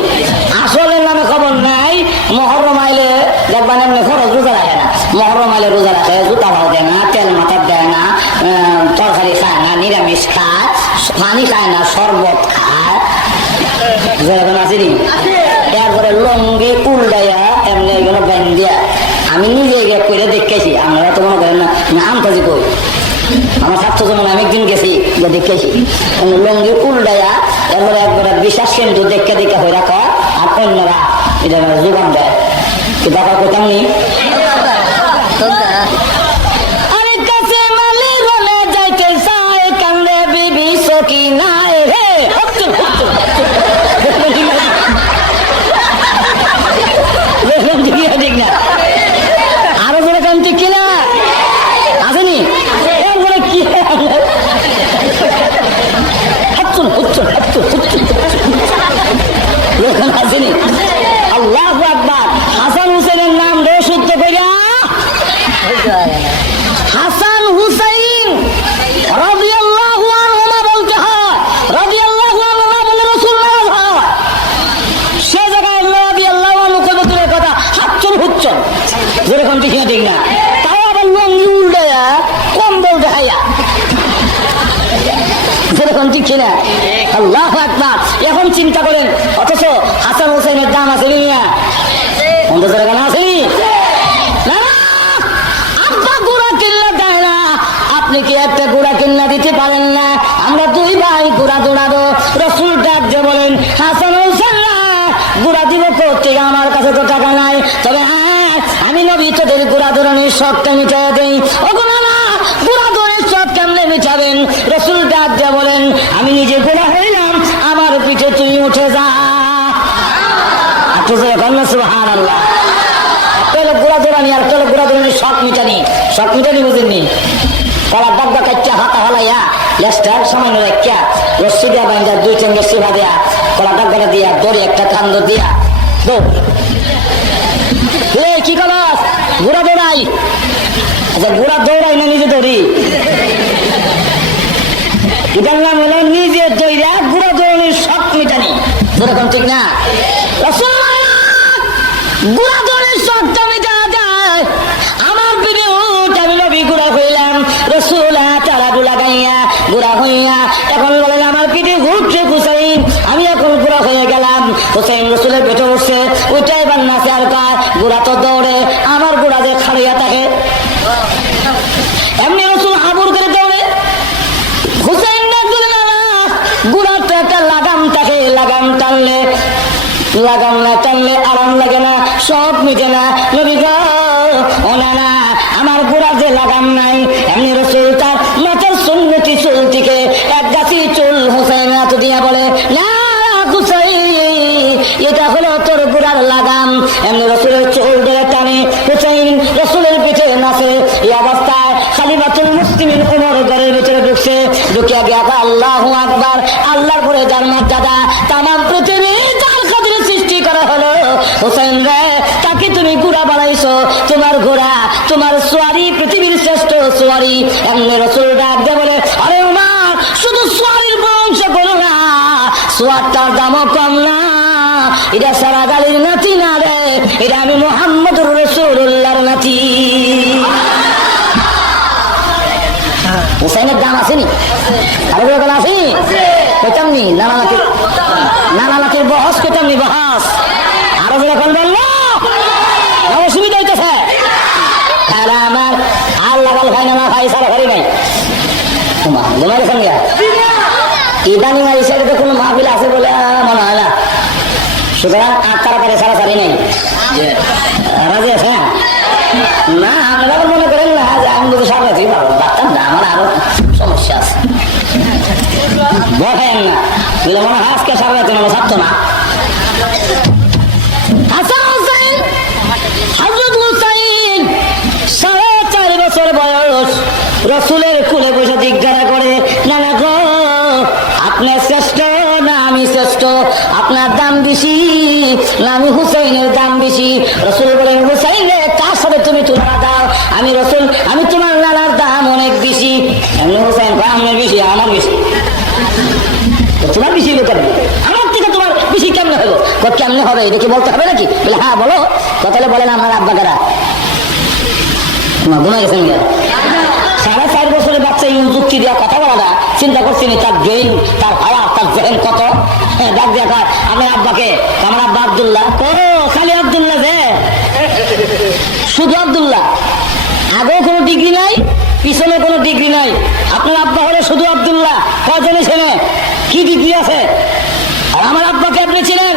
আসলের নামে খবর নাই। মহরম আইলে দেখবেন এমনি খরচ রোজা রাখে না, মহরম আইলে রোজা রাখে, জুতা ভাও দেয় না, তেল মাথার দেয় না, তরকারি খায় না, নিরামিষ খায়, পানি খায় না, শরবত খায়, যেরকম আসেনি। এরপরে লঙ্গি উল্টাইয়া এমনি এগুলো ব্যান দিয়া, আমি নিজে করে দেখেছি। আমরা তো মনে করেন না, আমতাজি কই, আমার ছাত্র যেমন আমি একদিন গেছি, দেখেছি লঙ্গি উল্টাইয়া এরপরে একবারে বিশ্বাস কেন্দ্র দেখে দেখে হয়ে রাখা, আর অন্যরা এটা যোগান দেয়। দেখা কোথাও নেই। আরো যেরকম ঠিক কিনা আসেনি? কি আসেনি? আল্লাহু আকবার। হাসান হুসেনের নাম রে শুদ্ধ করিয়া হাসান হুসাইন রাদিয়াল্লাহু আনহুমা বলতে হয়, রাদিয়াল্লাহু আনহুমা বলে রাসূল নারাজ হয়। সে জায়গায় রাদিয়াল্লাহু আনহু কবে দূরের কথা, হাচ্চন হুচ্চন, যেরকম ঠিক না? ঠিক না? তাও আবার লঙ্গি উল্টায়া কম্বল দেখাইয়া, যেরকম ঠিক কিনা? আল্লাহু আকবার। এখন চিন্তা করেন, অথচ হাসান হুসেনের দাম আছে না? যেরকম আসেনি? আপনি কি একটা ঘোড়া কিনা দিতে পারেন না? আমরা 2 ভাই ঘোড়া দৌড়াবো। রাসূল ডাক দিয়ে বলেন, হাসান হোসেন ঘোড়া দিব করতে, আমার কাছে তো টাকা নাই, তবে হ্যাঁ আমি নবী তোদের ঘোড়া দৌড়ানোর শখটা মিটাই দেই। ও ঘোড়া না, ঘোড়া দৌড়ের শখ কেমনে মিটাবেন? রাসূল ডাক দিয়ে বলেন, আমি নিজে ঘোড়া হইলাম, আমার পিঠে তুই উঠে যা। সুবহানাল্লাহ। একটা হলো ঘোড়া দৌড়ানি, আর একটা হলো ঘোড়া দৌড়ানোর শখ মিটানি। শখ মিটানি বুঝেননি? কলা ডাব্বা কাচ্চা হাতা হলাইয়া লেস্টার সামান্য রাখিয়া রশ্মি দিয়া বান্ধা 2 চেঙ্গে সেবা দেয়া, কলা ডাব্বাটা দিয়া দড়ি একটা কান্দ দিয়া দৌড়। কি কলাস ঘোড়া দৌড়াই আচ্ছা ঘোড়া দৌড়াই না নিজে দৌড়ি? এটার নাম হলো নিজে দৌড়া ঘোড়া দৌড়ানোর শখ মিটানি। যেরকম ঠিক না? ঘোড়া দৌড়ের শখটা মিটা যায়। আমার প্রিয় আমি নবী ঘোড়া হইলাম, রসুল তারাবু লাগাইয়া ঘোড়া হইয়া এখন বলেন আমার পিঠে ঘুরছে হুসাইন, আমি এখন ঘোড়া হয়ে গেলাম। হুসাইন রসুলের পেটে উঠছে, ওইটাই বান্নাছে আর কার ঘোড়া তো দৌড়ে, আমার ঘোড়া যে খাড়িয়া থাকে। এমনি রসুল হাবুর করে দৌড়ে। হুসাইন ঘোড়ার তো একটা লাগাম থাকে, লাগাম টানলে লাগাম না টানলে আরাম লাগে না, সব মিটে না। নবী গো ও না আমার ঘোড়া যে লাগাম নাই। এমনি রসুল তার মাথার সুন্নতি চুল থেকে এক গাছি চুল হুসাইন হাত দিয়া বলে না হুসাইন এটা হলো তোর ঘোড়ার লাগাম। এমনি রসুলের চুল ধরে টানে, হুসাইন রসুলের পিঠে নাচে। এই অবস্থায় খালিফাতুল মুসলিমিন ওমর ঘরের ভিতরে ঢুকছে, ঢুকিয়া গিয়া আল্লাহু আকবার, আল্লাহর পরে যার মর্যাদা তামাম পৃথিবী তার খাতিরে সৃষ্টি করা হলো। হুসাইন রে তাকে তুমি ঘোড়া বানাইছো, তোমার ঘোড়া তোমার সোয়ারি পৃথিবীর শ্রেষ্ঠ সোয়ারি। এমনি রসুল ডাক দিয়ে বলে আরে উমর শুধু সোয়ারির বংশ করো না, সোয়ারটার দামও কম না। এটা সারা গালির নাতি না রে, এটা আমি মুহাম্মদুর রাসূলুল্লাহর নাতি। হুসাইনের দাম আসেনি? আরো কোনো আসেনি? কেতামনি নানা নাতির বহস, কেতামনি বহস। আরো যখন বললো অসুবিধা হইতেছে, আমার আর লাগাল ভাই না ভাই সারা ঘরে নাই ঘুমাই গেছেন গিয়া। ইদানিং এই সাইডে কোনো মাহফিল আছে বলে মনে হয় না, সুতরাং আর তাড়াতাড়ি সারাসারি নেই। রাজি আছে না? আপনারা মনে করেন না যে আমি যদি সারা রাখি পারতাম না, আমার আরো সমস্যা আছে। বলেন না বলে মনে হয় আজকে সারা রাখতে মনে থাকতো না। বয়স রসুলের কুলে বসে জিজ্ঞাসা করে নানা গো আপনার শ্রেষ্ঠ না আমি শ্রেষ্ঠ, আপনার দাম বেশি না আমি হুসাইনের দাম বেশি? রসুল বলেন হুসাইনের তার সাথে তুমি তুলনা দাও, আমি রসুল আমি তোমার নানার দাম অনেক বেশি। এমনি হুসাইন আমার বেশি, আমার বেশি তোমার বেশি করবে, আমার থেকে তোমার বেশি কেমনে হলো? কেমনে হবে এটা কি বলতে হবে নাকি? বলে হ্যাঁ বলো। তাহলে বলেন আমার আব্বা কারা ঘুমা গেছেন গিয়া। 4.5 বছরের বাচ্চা এই যুক্তি দেওয়া কথা বলা চিন্তা করছেন তার ব্রেইন, তার হাওয়া, তার জেহেন কত। ডাক দিয়া কয় আমার আব্বাকে, আমার আব্বা আব্দুল্লাহ। খালি আব্দুল্লাহ যে শুধু আব্দুল্লাহ, আগেও কোনো ডিগ্রি নাই পিছনে কোনো ডিগ্রি নাই। আপনার আব্বা হলে শুধু আব্দুল্লাহ, কজনে ছেলে কি ডিগ্রি আছে? আর আমার আব্বাকে আপনি ছিলেন,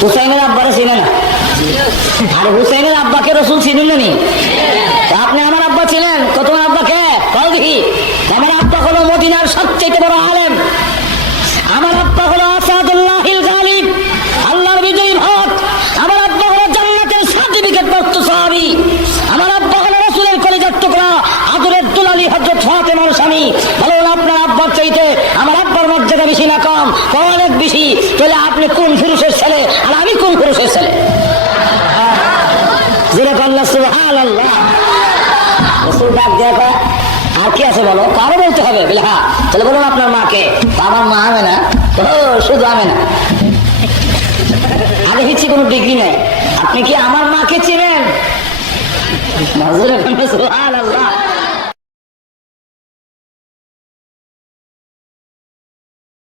হুসাইনের আব্বারা ছিলেন না। আর হুসাইনের আব্বাকে রসুল ছিলেন না? আপনি আমার আব্বা ছিলেন। তোমার আব্বাকে কল দেখি। আমার আব্বা হলো মদিনার সবচেয়ে বড় আলেম, আমার আব্বা হলো আসাদুল্লাহিল গালিব, আল্লাহর বিজয়ী ভক্ত। আমার আব্বা হলো জান্নাতের সার্টিফিকেট প্রাপ্ত সাহাবী। আমার আব্বা হলো রাসূলের কলিজার টুকরা, আদরের দুলালি হযরত ফাতেমার স্বামী। বলুন আপনার আব্বার চাইতে আমার আব্বার মর্যাদা বেশি না কম? অনেক বেশি। তাহলে আপনি কোন পুরুষের ছেলে আর আমি কোন পুরুষের ছেলে? সুবহানাল্লাহ। রাসূল ডাক দেয়া কয় আর কি আছে বলো? কারো বলতে হবে? বলে হ্যাঁ। তাহলে বলুন আপনার মাকে। আমার মা আমেনা। শুধু আমেনা, আগে হিচ্ছি কোনো ডিগ্রি নাই। আপনি কি আমার মাকে চিনেন? সুবহানাল্লাহ।